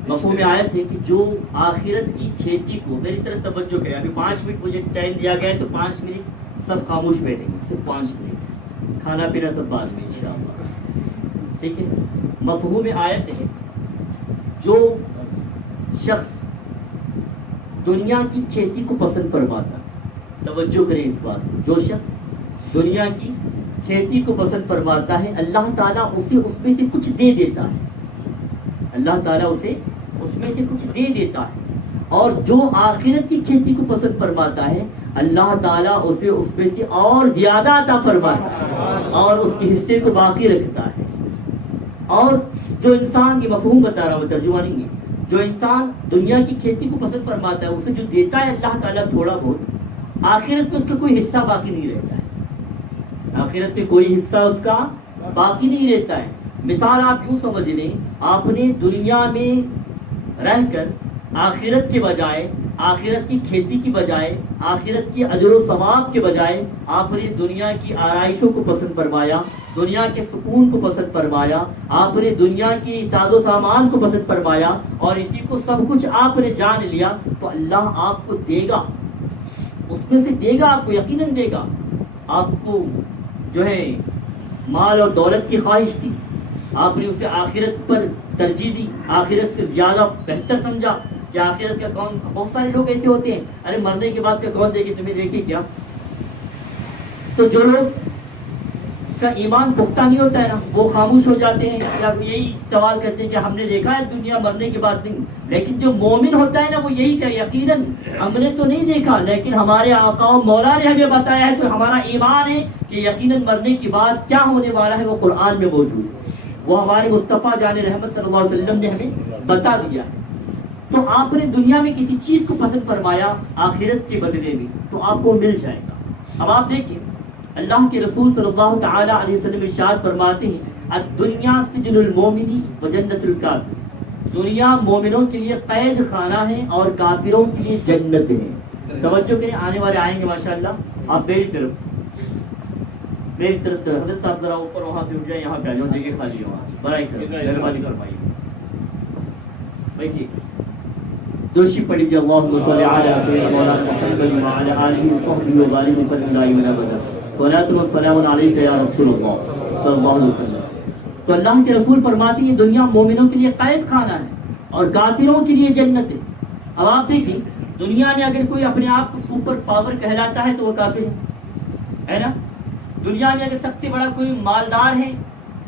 مفہوم آیت ہے کہ جو آخرت کی کھیتی کو، میری طرف توجہ کریں، ابھی 5 منٹ مجھے ٹائم دیا گیا ہے تو 5 منٹ سب خاموش بیٹھیں گے، صرف 5 منٹ، کھانا پینا سب بعد میں انشاءاللہ. ٹھیک ہے، مفہوم آیت ہے جو شخص دنیا کی کھیتی کو پسند فرماتا ہے، توجہ کریں اس بات کو، جو شخص دنیا کی کھیتی کو پسند فرماتا ہے اللہ تعالیٰ اسے اس میں سے کچھ دے دیتا ہے، اللہ تعالیٰ اسے اس میں سے کچھ دے دیتا ہے. اور جو آخرت کی کھیتی کو پسند فرماتا ہے اللہ تعالیٰ اسے اس میں سے اور زیادہ عطا فرماتا ہے اور اس کے حصے کو باقی رکھتا ہے. اور جو انسان، یہ مفہوم بتا رہا ہوں، ترجمہ نہیں ہے، جو انسان دنیا کی کھیتی کو پسند فرماتا ہے اسے جو دیتا ہے اللہ تعالیٰ تھوڑا بہت، آخرت میں اس کا کوئی حصہ باقی نہیں رہتا ہے، آخرت میں کوئی حصہ اس کا باقی نہیں رہتا ہے. مثال آپ یوں سمجھ لیں، آپ نے دنیا میں رہ کر آخرت کے بجائے، آخرت کی کھیتی کی بجائے، آخرت کی اجر و ثواب کے بجائے آپ نے دنیا کی آرائشوں کو پسند فرمایا، دنیا کے سکون کو پسند فرمایا، آپ نے دنیا کی ساز و سامان کو پسند فرمایا اور اسی کو سب کچھ آپ نے جان لیا، تو اللہ آپ کو دے گا، اس میں سے دے گا، آپ کو یقیناً دے گا. آپ کو جو ہے مال اور دولت کی خواہش تھی، آپ نے اسے آخرت پر ترجیح دی، آخرت سے زیادہ بہتر سمجھا کہ آخرت کا کون. بہت سارے لوگ ایسے ہوتے ہیں، ارے مرنے کے بعد کا کون دیکھے، تمہیں دیکھے کیا. تو جو لوگ کا ایمان پختہ نہیں ہوتا ہے نا، وہ خاموش ہو جاتے ہیں یا یہی سوال کرتے ہیں کہ ہم نے دیکھا ہے دنیا مرنے کے بعد نہیں. لیکن جو مومن ہوتا ہے نا وہ یہی کہ یقیناً ہم نے تو نہیں دیکھا، لیکن ہمارے آقا و مولا نے ہمیں بتایا ہے، تو ہمارا ایمان ہے کہ یقیناً مرنے کے بعد کیا ہونے والا ہے وہ قرآن میں موجود ہے، وہ ہمارے مصطفیٰ جان رحمت صلی اللہ علیہ وسلم نے ہمیں بتا دیا ہے. تو آپ نے دنیا میں کسی چیز کو پسند فرمایا آخرت کے بدلے میں تو آپ کو مل جائے گا. اب آپ دیکھیں اللہ کے رسول صلی اللہ تعالی علیہ وسلم ارشاد فرماتے ہیں، الدنیا سجن المومن و جنت الکافر. دنیا مومنوں کے لیے قید خانہ ہے اور کافروں کے لیے جنت ہے. توجہ کریں، آنے والے آئیں گے ماشاءاللہ. آپ میری طرف سے حضرت صاحب ذرا اوپر وہاں سے اٹھ جائیں، یہاں پہ آ جاؤ، جگہ خالی ہے وہاں، برائی کریں، مہربانی فرمائیے. بیٹھیے، دوشی پڑھی جی اللہم صلی علی سیدنا مولانا محمد وعلی آلہ وصحبہ وبارک وسلم دائما ابدا. صلاۃ و سلام علیک یا رسول اللہ صلی اللہ علیہ وسلم. تو اللہ کے رسول فرماتے ہیں دنیا مومنوں کے لیے قید خانہ ہے اور کافروں کے لیے جنت ہے. اب آپ دیکھیں دنیا میں اگر کوئی اپنے آپ کو سپر پاور کہلاتا ہے تو وہ کافر ہے نا. دنیا میں اگر سب سے بڑا کوئی مالدار ہے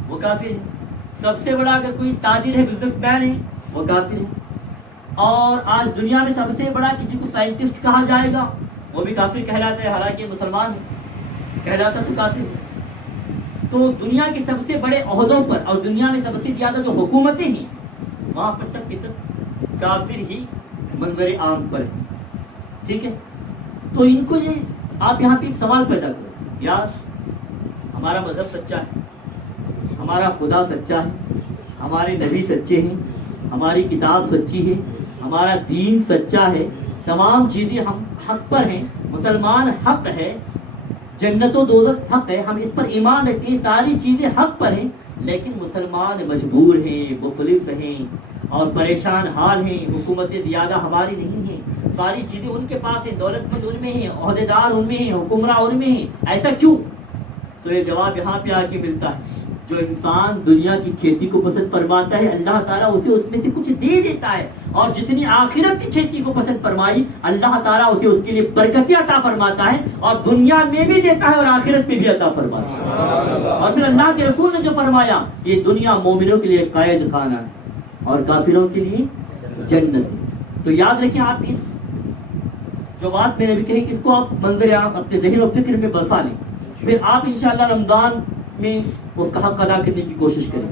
وہ کافر ہے، سب سے بڑا اگر کوئی تاجر ہے، بزنس مین ہے، وہ کافر ہے. اور آج دنیا میں سب سے بڑا کسی کو سائنٹسٹ کہا جائے گا وہ بھی کافر کہلاتا ہے، حالانکہ مسلمان ہے، کہلاتا تو کافر ہے. تو دنیا کے سب سے بڑے عہدوں پر اور دنیا میں سب سے زیادہ جو حکومتیں ہیں وہاں پر سب کے سب کافر ہی منظر عام پر ہے. ٹھیک ہے، تو ان کو یہ آپ یہاں پہ ایک سوال پیدا کرو، یار ہمارا مذہب سچا ہے، ہمارا خدا سچا ہے، ہمارے نبی سچے ہیں، ہماری کتاب سچی ہے، ہمارا دین سچا ہے، تمام چیزیں ہم حق پر ہیں، مسلمان حق ہے، جنت و دوزخ حق ہے، ہم اس پر ایمان رکھتے ہیں، ساری چیزیں حق پر ہیں، لیکن مسلمان مجبور ہیں، مفلس ہیں اور پریشان حال ہیں، حکومتیں زیادہ ہماری نہیں ہیں، ساری چیزیں ان کے پاس ہیں، دولت مند ان میں ہیں، عہدیدار ان میں ہیں، حکمراں ان میں ہیں. ایسا کیوں؟ تو یہ جواب یہاں پہ آ کے ملتا ہے. جو انسان دنیا کی کھیتی کو پسند فرماتا ہے اللہ تعالیٰ اسے اس میں سے کچھ دے دیتا ہے، اور جتنی آخرت کی کھیتی کو پسند فرمائی اللہ تعالیٰ اسے اس کے لیے برکتیں عطا فرماتا ہے، اور دنیا میں بھی دیتا ہے اور آخرت میں بھی عطا فرماتا ہے۔ اور پھر اللہ کے رسول نے جو فرمایا یہ دنیا مومنوں کے لیے قید خانہ ہے اور کافروں کے لیے جنت ہے۔ تو یاد رکھیں آپ اس جو بات میں نے بھی کہی اس کو آپ منظر عام اپنے ذہن و فکر میں بسا لیں، پھر آپ انشاءاللہ رمضان میں اس کا حق ادا کرنے کی کوشش کریں،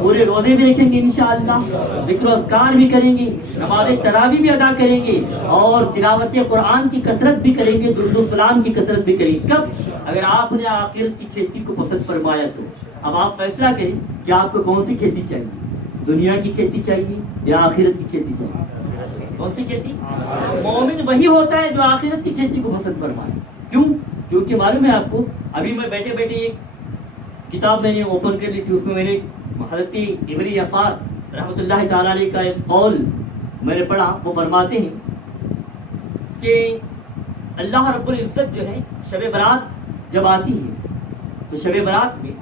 پورے روزے بھی رکھیں گے انشاءاللہ، ذکر و اذکار بھی کریں گے، نماز تراویح بھی ادا کریں گے، اور تلاوت قرآن کی کثرت بھی کریں گے، درود و سلام کی کثرت بھی کریں گے۔ کب؟ اگر آپ نے آخرت کی کھیتی کو پسند فرمایا تو اب آپ فیصلہ کریں کہ آپ کو کون سی کھیتی چاہیے، دنیا کی کھیتی چاہیے یا آخرت کی کھیتی چاہیے؟ کون سی کھیتی؟ مومن وہی ہوتا ہے جو آخرت کی کھیتی کو پسند فرمائے۔ کیوں؟ کیونکہ معلوم ہے آپ کو، ابھی میں بیٹھے بیٹھے ایک کتاب میں نے اوپن کر لی تھی، اس میں میں نے حضرت ابن یسار رحمۃ اللہ تعالی علیہ کا ایک قول میں نے پڑھا۔ وہ فرماتے ہیں کہ اللہ رب العزت جو ہے شب برات جب آتی ہے تو شب برات میں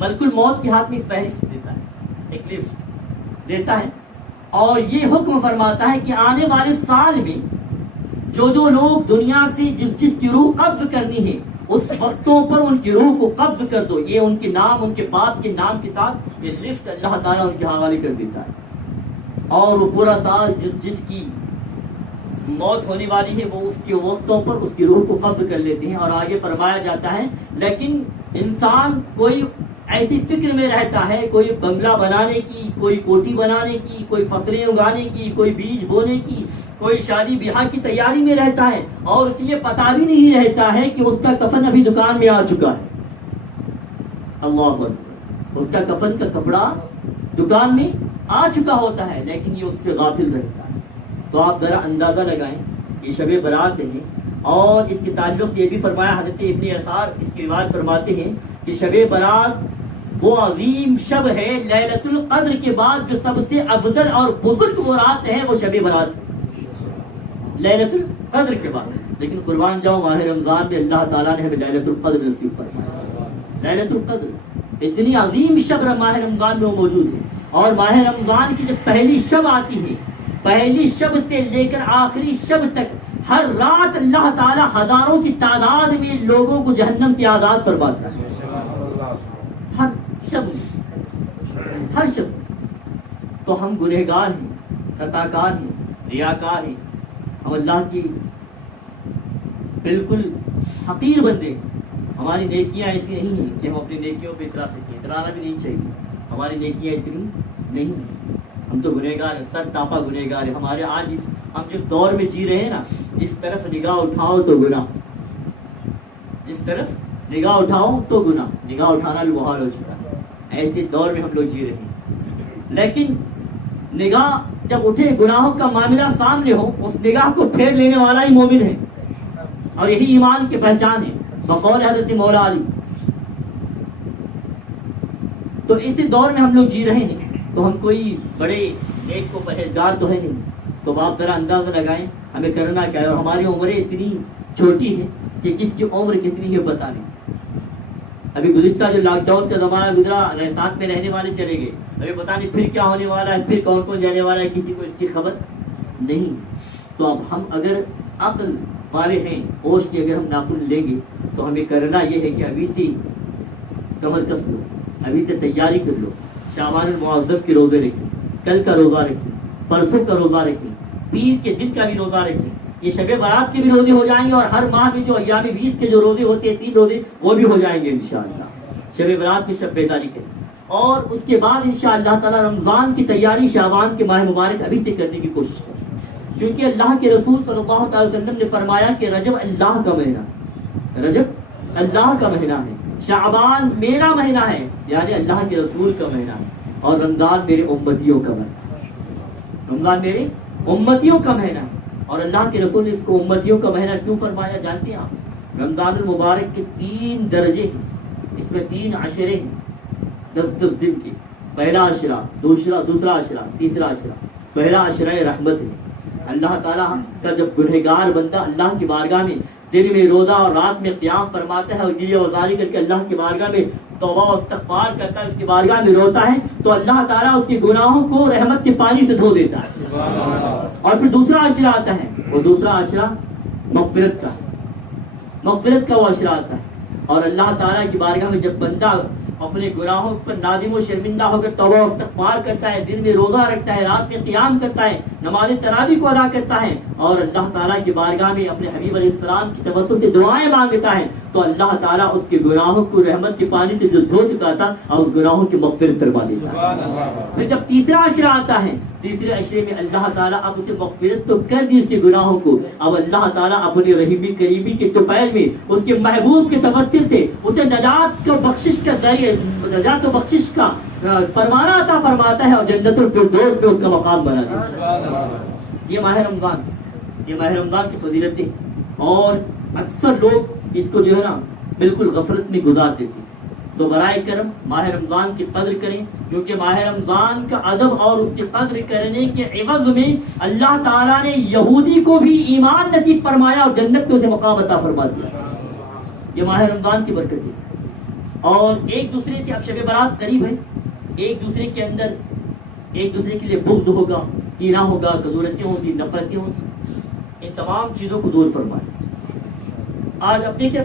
ملک الموت کے ہاتھ میں ایک فہرست دیتا ہے، ایک لسٹ دیتا ہے، اور یہ حکم فرماتا ہے کہ آنے والے سال میں جو جو لوگ دنیا سے جس جس کی روح قبض کرنی ہے اس وقتوں پر ان کی روح کو قبض کر دو۔ یہ ان کے نام، ان کے باپ کے نام کے ساتھ یہ لسٹ اللہ تعالیٰ ان کے حوالے کر دیتا ہے، اور وہ پورا سال جس جس کی موت ہونے والی ہے وہ اس کے وقتوں پر اس کی روح کو قبض کر لیتے ہیں۔ اور آگے فرمایا جاتا ہے لیکن انسان کوئی ایسی فکر میں رہتا ہے، کوئی بنگلہ بنانے کی، کوئی کوٹھی بنانے کی، کوئی فصلیں اگانے کی، کوئی بیج بونے کی، کوئی شادی بیاہ کی تیاری میں رہتا ہے، اور اسے یہ پتہ بھی نہیں رہتا ہے کہ اس کا کفن ابھی دکان میں آ چکا ہے۔ اللہ اکبر، اس کا کفن کا کپڑا دکان میں آ چکا ہوتا ہے، لیکن یہ اس سے غافل رہتا ہے۔ تو آپ ذرا اندازہ لگائیں، یہ شب برات ہے، اور اس کے تعلق یہ بھی فرمایا حضرت ابن یسار اس کی روایت فرماتے ہیں کہ شب برات وہ عظیم شب ہے، لیلۃ القدر کے بعد جو سب سے افضل اور بزرگ وہ رات ہے وہ شب برات ہے لیلۃ القدر کے بعد۔ لیکن قربان جاؤ ماہ رمضان میں اللہ تعالیٰ نے ہمیں لیلۃ القدر نصیب فرمایا۔ لیلۃ القدر اتنی عظیم شب ماہ رمضان میں وہ موجود ہے، اور ماہ رمضان کی جب پہلی شب آتی ہے، پہلی شب سے لے کر آخری شب تک ہر رات اللہ تعالیٰ ہزاروں کی تعداد میں لوگوں کو جہنم سے آزاد فرماتا ہے، ہر شب، ہر شب۔ تو ہم گنہگار ہیں، خطاکار ہیں، ریاکار ہیں، ہم اللہ کی بالکل حقیر بندے ہیں۔ ہماری نیکیاں ایسی نہیں ہیں کہ ہم اپنی نیکیوں پہ اترا سکیں، اترانا بھی نہیں چاہیے، ہماری نیکیاں اتنی نہیں ہیں، ہم تو گنہگار ہیں، سر تاپا گنہگار ہیں۔ ہمارے آج ہم جس دور میں جی رہے ہیں نا، جس طرف نگاہ اٹھاؤ تو گناہ، جس طرف نگاہ اٹھاؤ تو گناہ، نگاہ اٹھانا بھی محال ہو چکا ہے، ایسے دور میں ہم لوگ جی رہے ہیں۔ لیکن نگاہ جب اٹھے، گناہوں کا معاملہ سامنے ہو، اس نگاہ کو پھیر لینے والا ہی مومن ہے، اور یہی ایمان کی پہچان ہے بقول حضرت مولا علی۔ تو اسی دور میں ہم لوگ جی رہے ہیں، تو ہم کوئی بڑے نیک کو پرہیزگار تو ہے نہیں۔ تو آپ ذرا اندازہ لگائیں ہمیں کرنا کیا ہے، اور ہماری عمریں اتنی چھوٹی ہے کہ کس کی عمر کتنی ہے پتہ نہیں۔ ابھی گزشتہ جو لاک ڈاؤن کا زمانہ گزرا، ساتھ میں رہنے والے چلے گئے، ابھی پتہ نہیں پھر کیا ہونے والا ہے، پھر کون کون جانے والا ہے، کسی کو اس کی خبر نہیں۔ تو اب ہم اگر عقل والے ہیں، ہوش کی اگر ہم ناخن لیں گے تو ہمیں کرنا یہ ہے کہ ابھی سے کمر کس لو، ابھی سے تیاری کر لو، شعبان المعظم کے روزے رکھیں، کل کا روزہ رکھیں، پرسوں کا روزہ رکھیں، پیر کے دن کا بھی روزہ رکھیں، یہ شب برات کے بھی روزے ہو جائیں گے، اور ہر ماہ میں جو ایام 20 کے جو روزے ہوتے ہیں 3 روزے وہ بھی ہو جائیں گے انشاءاللہ۔ شب برات میں شب بیداری کریں، اور اس کے بعد انشاءاللہ تعالی رمضان کی تیاری شعبان کے ماہ مبارک ابھی سے کرنے کی کوشش کریں، کیونکہ اللہ کے رسول صلی اللہ علیہ وسلم نے فرمایا کہ رجب اللہ کا مہینہ، رجب اللہ کا مہینہ ہے، شعبان میرا مہینہ ہے، یعنی اللہ کے رسول کا مہینہ ہے، اور رمضان میرے امتیوں کا مہینہ ہے، رمضان میرے امتیوں کا مہینہ ہے۔ اور اللہ کے رسول نے اس کو امتیوں کا مہینہ کیوں فرمایا جانتے ہیں آپ؟ رمضان المبارک کے 3 درجے ہیں، اس میں 3 عشرے ہیں، 10 دن کے، پہلا عشرہ، دوسرا عشرہ، تیسرا عشرہ۔ پہلا عشرہ رحمت ہے، اللہ تعالیٰ کا جب گنہگار بندہ اللہ کی بارگاہ میں دن میں روزہ اور رات میں قیام فرماتا ہے اور دل وزاری کر کے اللہ کی بارگاہ میں توبہ و استغفار کرتا ہے، اس کی بارگاہ میں روتا ہے، تو اللہ تعالیٰ اس کے گناہوں کو رحمت کے پانی سے دھو دیتا ہے۔ اور پھر دوسرا عشرہ آتا ہے، وہ دوسرا عشرہ مغفرت کا وہ عشرہ آتا ہے، اور اللہ تعالیٰ کی بارگاہ میں جب بندہ اپنے گناہوں پر نادم و شرمندہ ہو کر توبہ و استغفار کرتا ہے، دن میں روزہ رکھتا ہے، رات میں قیام کرتا ہے، نماز تراویح کو ادا کرتا ہے، اور اللہ تعالیٰ کی بارگاہ میں اپنے حبیب علیہ السلام کی توسط سے دعائیں مانگتا ہے، تو اللہ تعالیٰ اس کے گناہوں کو رحمت کے پانی سے جو دھو چکا تھا اور اس گناہوں کی مغفرت کروا دیتا ہے۔ پھر جب تیسرا عشرہ آتا ہے، تیسرے عشرے میں اللہ تعالیٰ اب اسے مغفرت تو کر دی اس کے گناہوں کو، اب اللہ تعالیٰ اپنی رحیمی قریبی کے طفیل میں اس کے محبوب کے توسل سے اسے نجات کو بخشش کا ذریعہ، نجات و بخشش کا پروانہ عطا فرماتا ہے اور جنت الفردوس میں اس کا مقام بنا دیتا ہے۔ یہ ماہ رمضان کی فضیلتیں، اور اکثر لوگ اس کو جو ہے نا بالکل غفلت میں گزار دیتے ہیں، تو برائے کرم ماہ رمضان کی قدر کریں، کیونکہ ماہ رمضان کا ادب اور اس کی قدر کرنے کے عوض میں اللہ تعالیٰ نے یہودی کو بھی ایمان نصیب فرمایا اور جنت میں اسے مقام عطا فرما دیا۔ یہ ماہ رمضان کی برکت ہے۔ اور ایک دوسرے سے اب شب برات قریب ہے، ایک دوسرے کے اندر ایک دوسرے کے لیے بغض ہوگا، کینہ ہوگا، کدورتیں ہوگی، نفرتیں ہوگی، ان تمام چیزوں کو دور فرمائے۔ آج اب دیکھیں،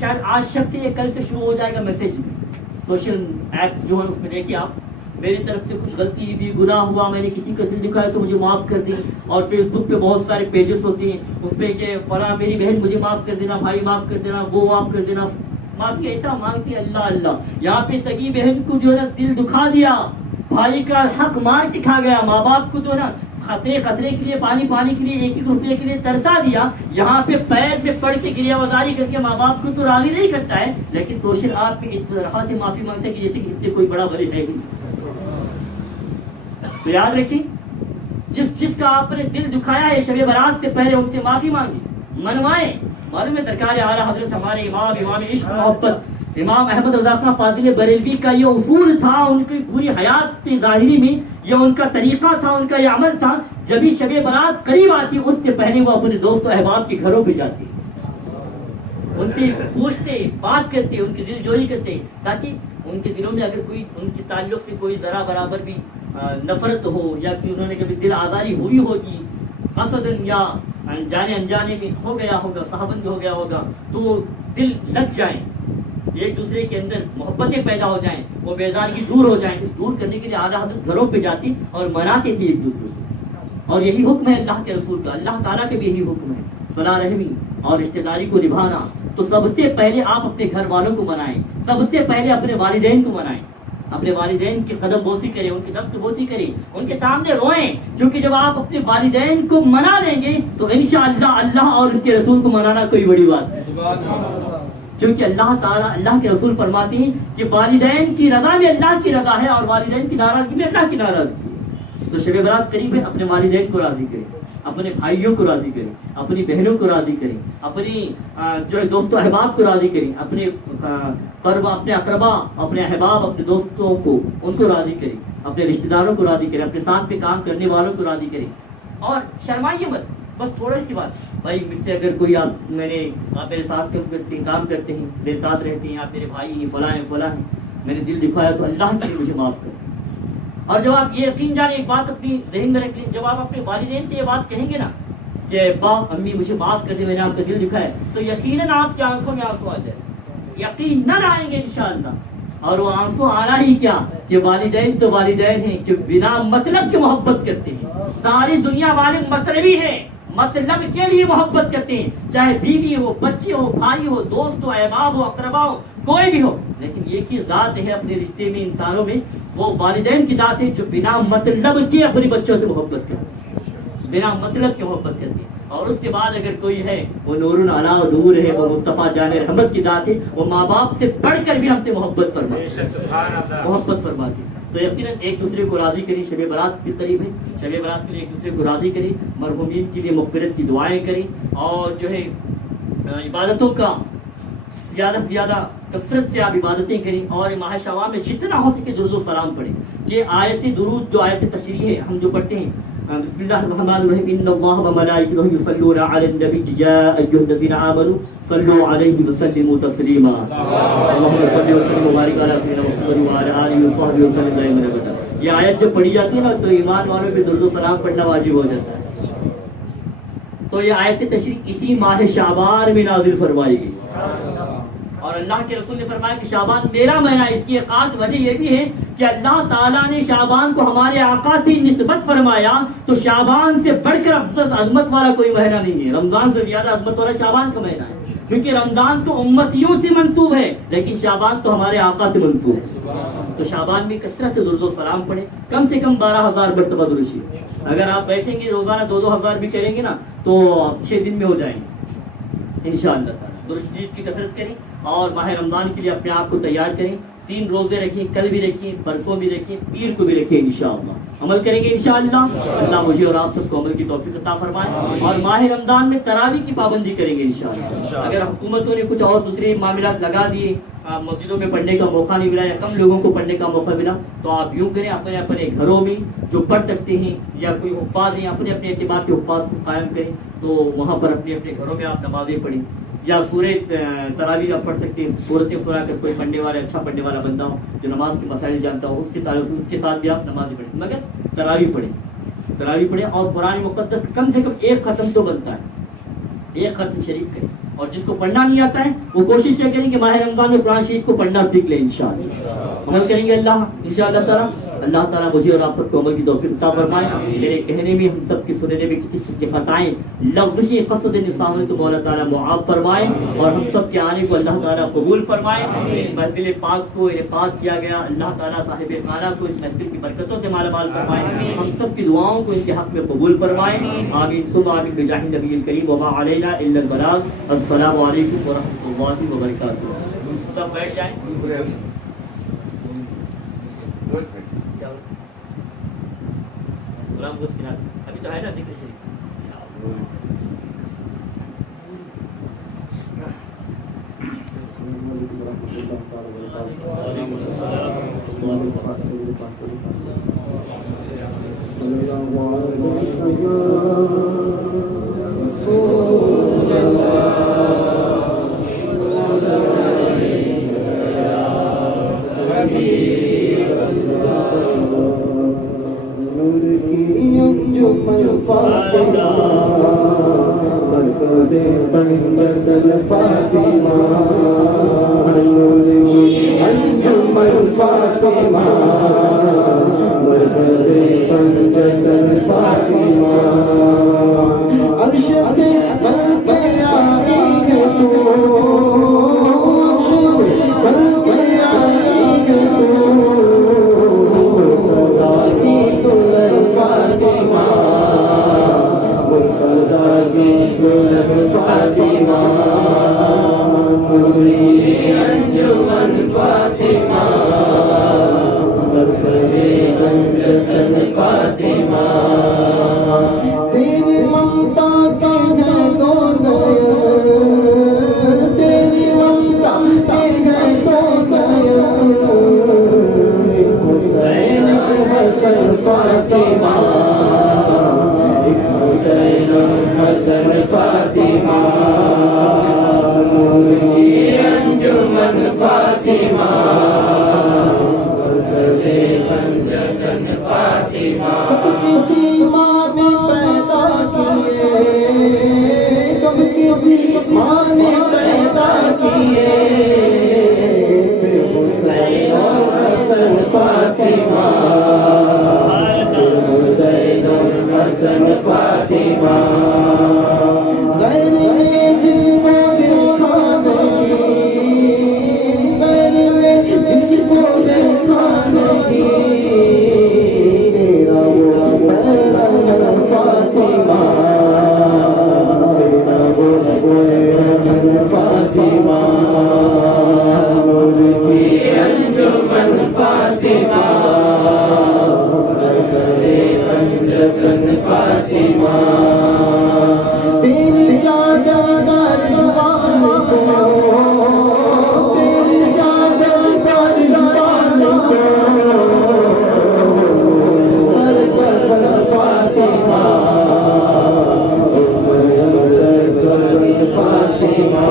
شاید آج شک سے کل سے شروع ہو جائے گا میسیج، سوشل ایپس جو ہے اس میں دیکھیے آپ، میری طرف سے کچھ غلطی بھی، گناہ ہوا، میں نے کسی کا دل دکھایا تو مجھے معاف کر دیں، اور فیس بک پہ بہت سارے پیجز ہوتے ہیں اس پہ کہ فلاں میری بہن مجھے معاف کر دینا، بھائی معاف کر دینا، وہ معاف کر دینا، معافی ایسا مانگتی ہے اللہ اللہ۔ یہاں پہ سگی بہن کو جو ہے نا دل دکھا دیا، بھائی کا حق مار کے کھا گیا، ماں باپ کو جو ہے نا خطرے کے لیے، پانی کے لیے، 1-1 روپے کے لیے ترسا دیا، یہاں پہ پیر پہ پڑ کے گریہ وزاری کر کے ماں باپ کو تو راضی نہیں کرتا ہے، لیکن سوشل آپ پہ اس طرح سے معافی مانگتا ہے کہ جیسے کہ اس سے کوئی بڑا بری ہے نہیں۔ تو یاد رکھیں، جس کا آپ نے دل دکھایا ہے شب برات سے پہلے ان سے معافی مانگی، منوائیں۔ معلوم ہے سرکار اعلیٰ حضرت ہمارے امام عشق محبت امام احمد رضا خان فاضل بریلوی کا یہ اصول تھا، ان کی پوری حیات ظاہری میں یہ ان کا طریقہ تھا، ان کا یہ عمل تھا، جب بھی شب برات قریب آتی اس سے پہلے وہ اپنے دوست و احباب کے گھروں پہ جاتے، ان سے پوچھتے، بات کرتے، ان کی دل جوئی کرتے، تاکہ ان کے دلوں میں اگر کوئی ان کے تعلق سے کوئی ذرا برابر بھی نفرت ہو، یا کہ انہوں نے کبھی دل آزاری ہوئی ہوگی، قصدن یا انجانے میں ہو گیا ہوگا، صحبن بھی ہو گیا ہوگا، تو وہ دل لگ جائیں، ایک دوسرے کے اندر محبتیں پیدا ہو جائیں، وہ بیزارگی دور ہو جائیں۔ اس دور کرنے کے لیے اعلیٰ حضرت گھروں پہ جاتی اور مناتے تھے ایک دوسرے سے، اور یہی حکم ہے اللہ کے رسول کا، اللہ تعالیٰ کے بھی یہی حکم ہے، صلہ رحمی اور رشتہ داری کو نبھانا۔ تو سب سے پہلے آپ اپنے گھر والوں کو منائیں، سب سے پہلے اپنے والدین کو منائیں، اپنے والدین کی قدم بوسی کریں، ان کی دست بوسی کریں، ان کے سامنے روئیں، کیونکہ جب آپ اپنے والدین کو منا لیں گے تو انشاءاللہ اللہ اور اس کے رسول کو منانا کوئی بڑی بات نہیں، کیونکہ اللہ تعالیٰ، اللہ کے رسول فرماتے ہیں کہ والدین کی رضا میں اللہ کی رضا ہے اور والدین کی ناراضگی میں اللہ کی ناراضگی ہے۔ تو شب برات قریب ہے، اپنے والدین کو راضی کریں، اپنے بھائیوں کو راضی کریں، اپنی بہنوں کو راضی کریں، اپنی جو ہے دوست و احباب کو راضی کریں، اپنے قربا، اپنے اقربا، اپنے احباب، اپنے دوستوں کو ان کو راضی کریں، اپنے رشتہ داروں کو راضی کریں، اپنے ساتھ پہ کام کرنے والوں کو راضی کریں، اور شرمائیے مت۔ بس تھوڑی سی بات، بھائی مجھ سے اگر کوئی آپ میرے ساتھ کام کرتے ہیں، میرے ساتھ رہتے ہیں، آپ میرے بھائی ہیں، فلاں ہیں، میں نے دل دکھایا تو اللہ کے لیے مجھے معاف کریں۔ اور جب آپ یہ یقین جانے، ایک بات اپنی ذہن میں رکھ لیں، جب آپ اپنے والدین سے یہ بات کہیں گے نا کہ ابا امی مجھے معاف کر دیں، میں نے آپ کا دل دکھایا، تو یقیناً آپ کی آنکھوں میں آنسو آ جائے، یقیناً آئیں گے انشاءاللہ۔ اور وہ آنسو آنا ہی کیا کہ والدین تو والدین ہیں کہ بنا مطلب کے محبت کرتے ہیں، ساری دنیا والے مطلبی ہیں، مطلب کے لیے محبت کرتے ہیں، چاہے بیوی ہو، بچے ہو، بھائی ہو، دوست ہو، احباب ہو، اقربا ہو، کوئی بھی ہو، لیکن ایک ہی ذات ہے اپنے رشتے میں، انسانوں میں، وہ والدین کی ذات ہے جو بنا مطلب کے اپنے بچوں سے محبت کرتے ہیں، بنا مطلب کے محبت کرتے ہیں۔ اور اس کے بعد اگر کوئی ہے وہ نور علی نور ہے، وہ مصطفیٰ جان رحمت کی ذات ہے، وہ ماں باپ سے بڑھ کر بھی ہم سے محبت فرماتی ہے۔ تو یقیناً ایک دوسرے کو راضی کریں، شب برات کے قریب ہے، شب برات کے لیے ایک دوسرے کو راضی کریں، مرحومین کے لیے مغفرت کی دعائیں کریں، اور جو ہے عبادتوں کا زیادہ سے زیادہ کثرت سے آپ عبادتیں کریں، اور ماہ شعبان میں جتنا ہو سکے درود و سلام پڑھیں۔ یہ آیت درود جو آیت تشریح ہے ہم جو پڑھتے ہیں، بسم الله الرحمن الرحيم إن الله وملائكته يصلون على النبي يا أيها الذين آمنوا صلوا عليه وسلموا تسليما اللهم صل وسلم وبارك على سيدنا محمد وعلى آله وصحبه وسلم دائما أبدا. یہ آیت جب پڑھی جاتی ہے نا تو ایمان والوں پہ درود و سلام پڑھنا واجب ہو جاتا ہے. تو یہ آیت تشریف اسی ماہ شعبان میں نازل فرمائی گئی اور اللہ کے رسول نے فرمایا کہ شعبان میرا مہینہ. اس کی ایک خاص وجہ یہ بھی ہے کہ اللہ تعالیٰ نے شعبان کو ہمارے آقا سے نسبت فرمایا تو شعبان سے بڑھ کر افضل عظمت والا کوئی مہینہ نہیں ہے. رمضان سے زیادہ عظمت والا شعبان کا مہینہ ہے کیونکہ رمضان تو امتیوں سے منسوب ہے لیکن شعبان تو ہمارے آقا سے منسوب ہے. تو شعبان میں کثرت سے درود و سلام پڑھیں, کم سے کم 12,000 مرتبہ درود شریف. اگر آپ بیٹھیں گے روزانہ 2,000 بھی کریں گے نا تو 6 دن میں ہو جائیں گے انشاءاللہ تعالی. درود شریف کی کثرت کریں اور ماہ رمضان کے لیے اپنے آپ کو تیار کریں. 3 روزے رکھیں, کل بھی رکھیں, پرسوں بھی رکھیں, پیر کو بھی رکھیں. انشاءاللہ عمل کریں گے انشاءاللہ. اللہ مجھے اور آپ سب کو عمل کی توفیق عطا فرمائے اور ماہ رمضان میں تراویح کی پابندی کریں گے انشاءاللہ. اگر حکومتوں نے کچھ اور دوسرے معاملات لگا دیے, مسجدوں میں پڑھنے کا موقع نہیں ملا یا کم لوگوں کو پڑھنے کا موقع ملا تو آپ یوں کریں اپنے اپنے گھروں میں جو پڑھ سکتے ہیں یا کوئی حفاظ ہیں اپنے اپنے اعتبار کے حفاظ کو قائم کریں تو وہاں پر اپنے اپنے گھروں میں آپ نمازیں پڑھیں یا سورہ تراویح آپ پڑھ سکتے ہیں. سورتیں سورہ کر کوئی پڑھنے والا اچھا پڑھنے والا بندہ ہو جو نماز کے مسائل جانتا ہو اس کے تعلق اس کے ساتھ بھی آپ نمازیں پڑھیں مگر تراویح پڑھیں اور قرآن مقدس کم سے کم 1 ختم تو بنتا ہے, 1 ختم شریف کریں. اور جس کو پڑھنا نہیں آتا ہے وہ کوشش یہ کریں کہ ماہ رمضان میں قرآن شریف کو پڑھنا سیکھ لیں انشاءاللہ. عمل کریں گے اللہ انشاءاللہ تعالی. اللہ تعالیٰ مجھے اور آپ سب کو عمل کی توفیق عطا فرمائے. میرے کہنے میں ہم سب کی سننے میں کسی چیز کی خطائیں لفظی قصد نسان تو مولا تعالیٰ معاف فرمائے اور ہم سب کے آنے کو اللہ تعالیٰ قبول فرمائے. محفل پاک کو انعقاد کیا گیا اللہ تعالیٰ صاحب خانہ کو اس محفل کی برکتوں سے مالا مال فرمائے. ہم سب کی دعاؤں کو ان کے حق میں قبول فرمائے. آمین صبح آمین بجاہ نبی الکریم وما علینا الا البلاغ. السلام علیکم ورحمۃ اللہ وبرکاتہ. سب بیٹھ جائیں. ابھی تو ہے نا ذکر شریف. فاطمہ فاطمہ،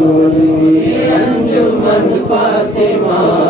نور کی انجمن فاطمہ.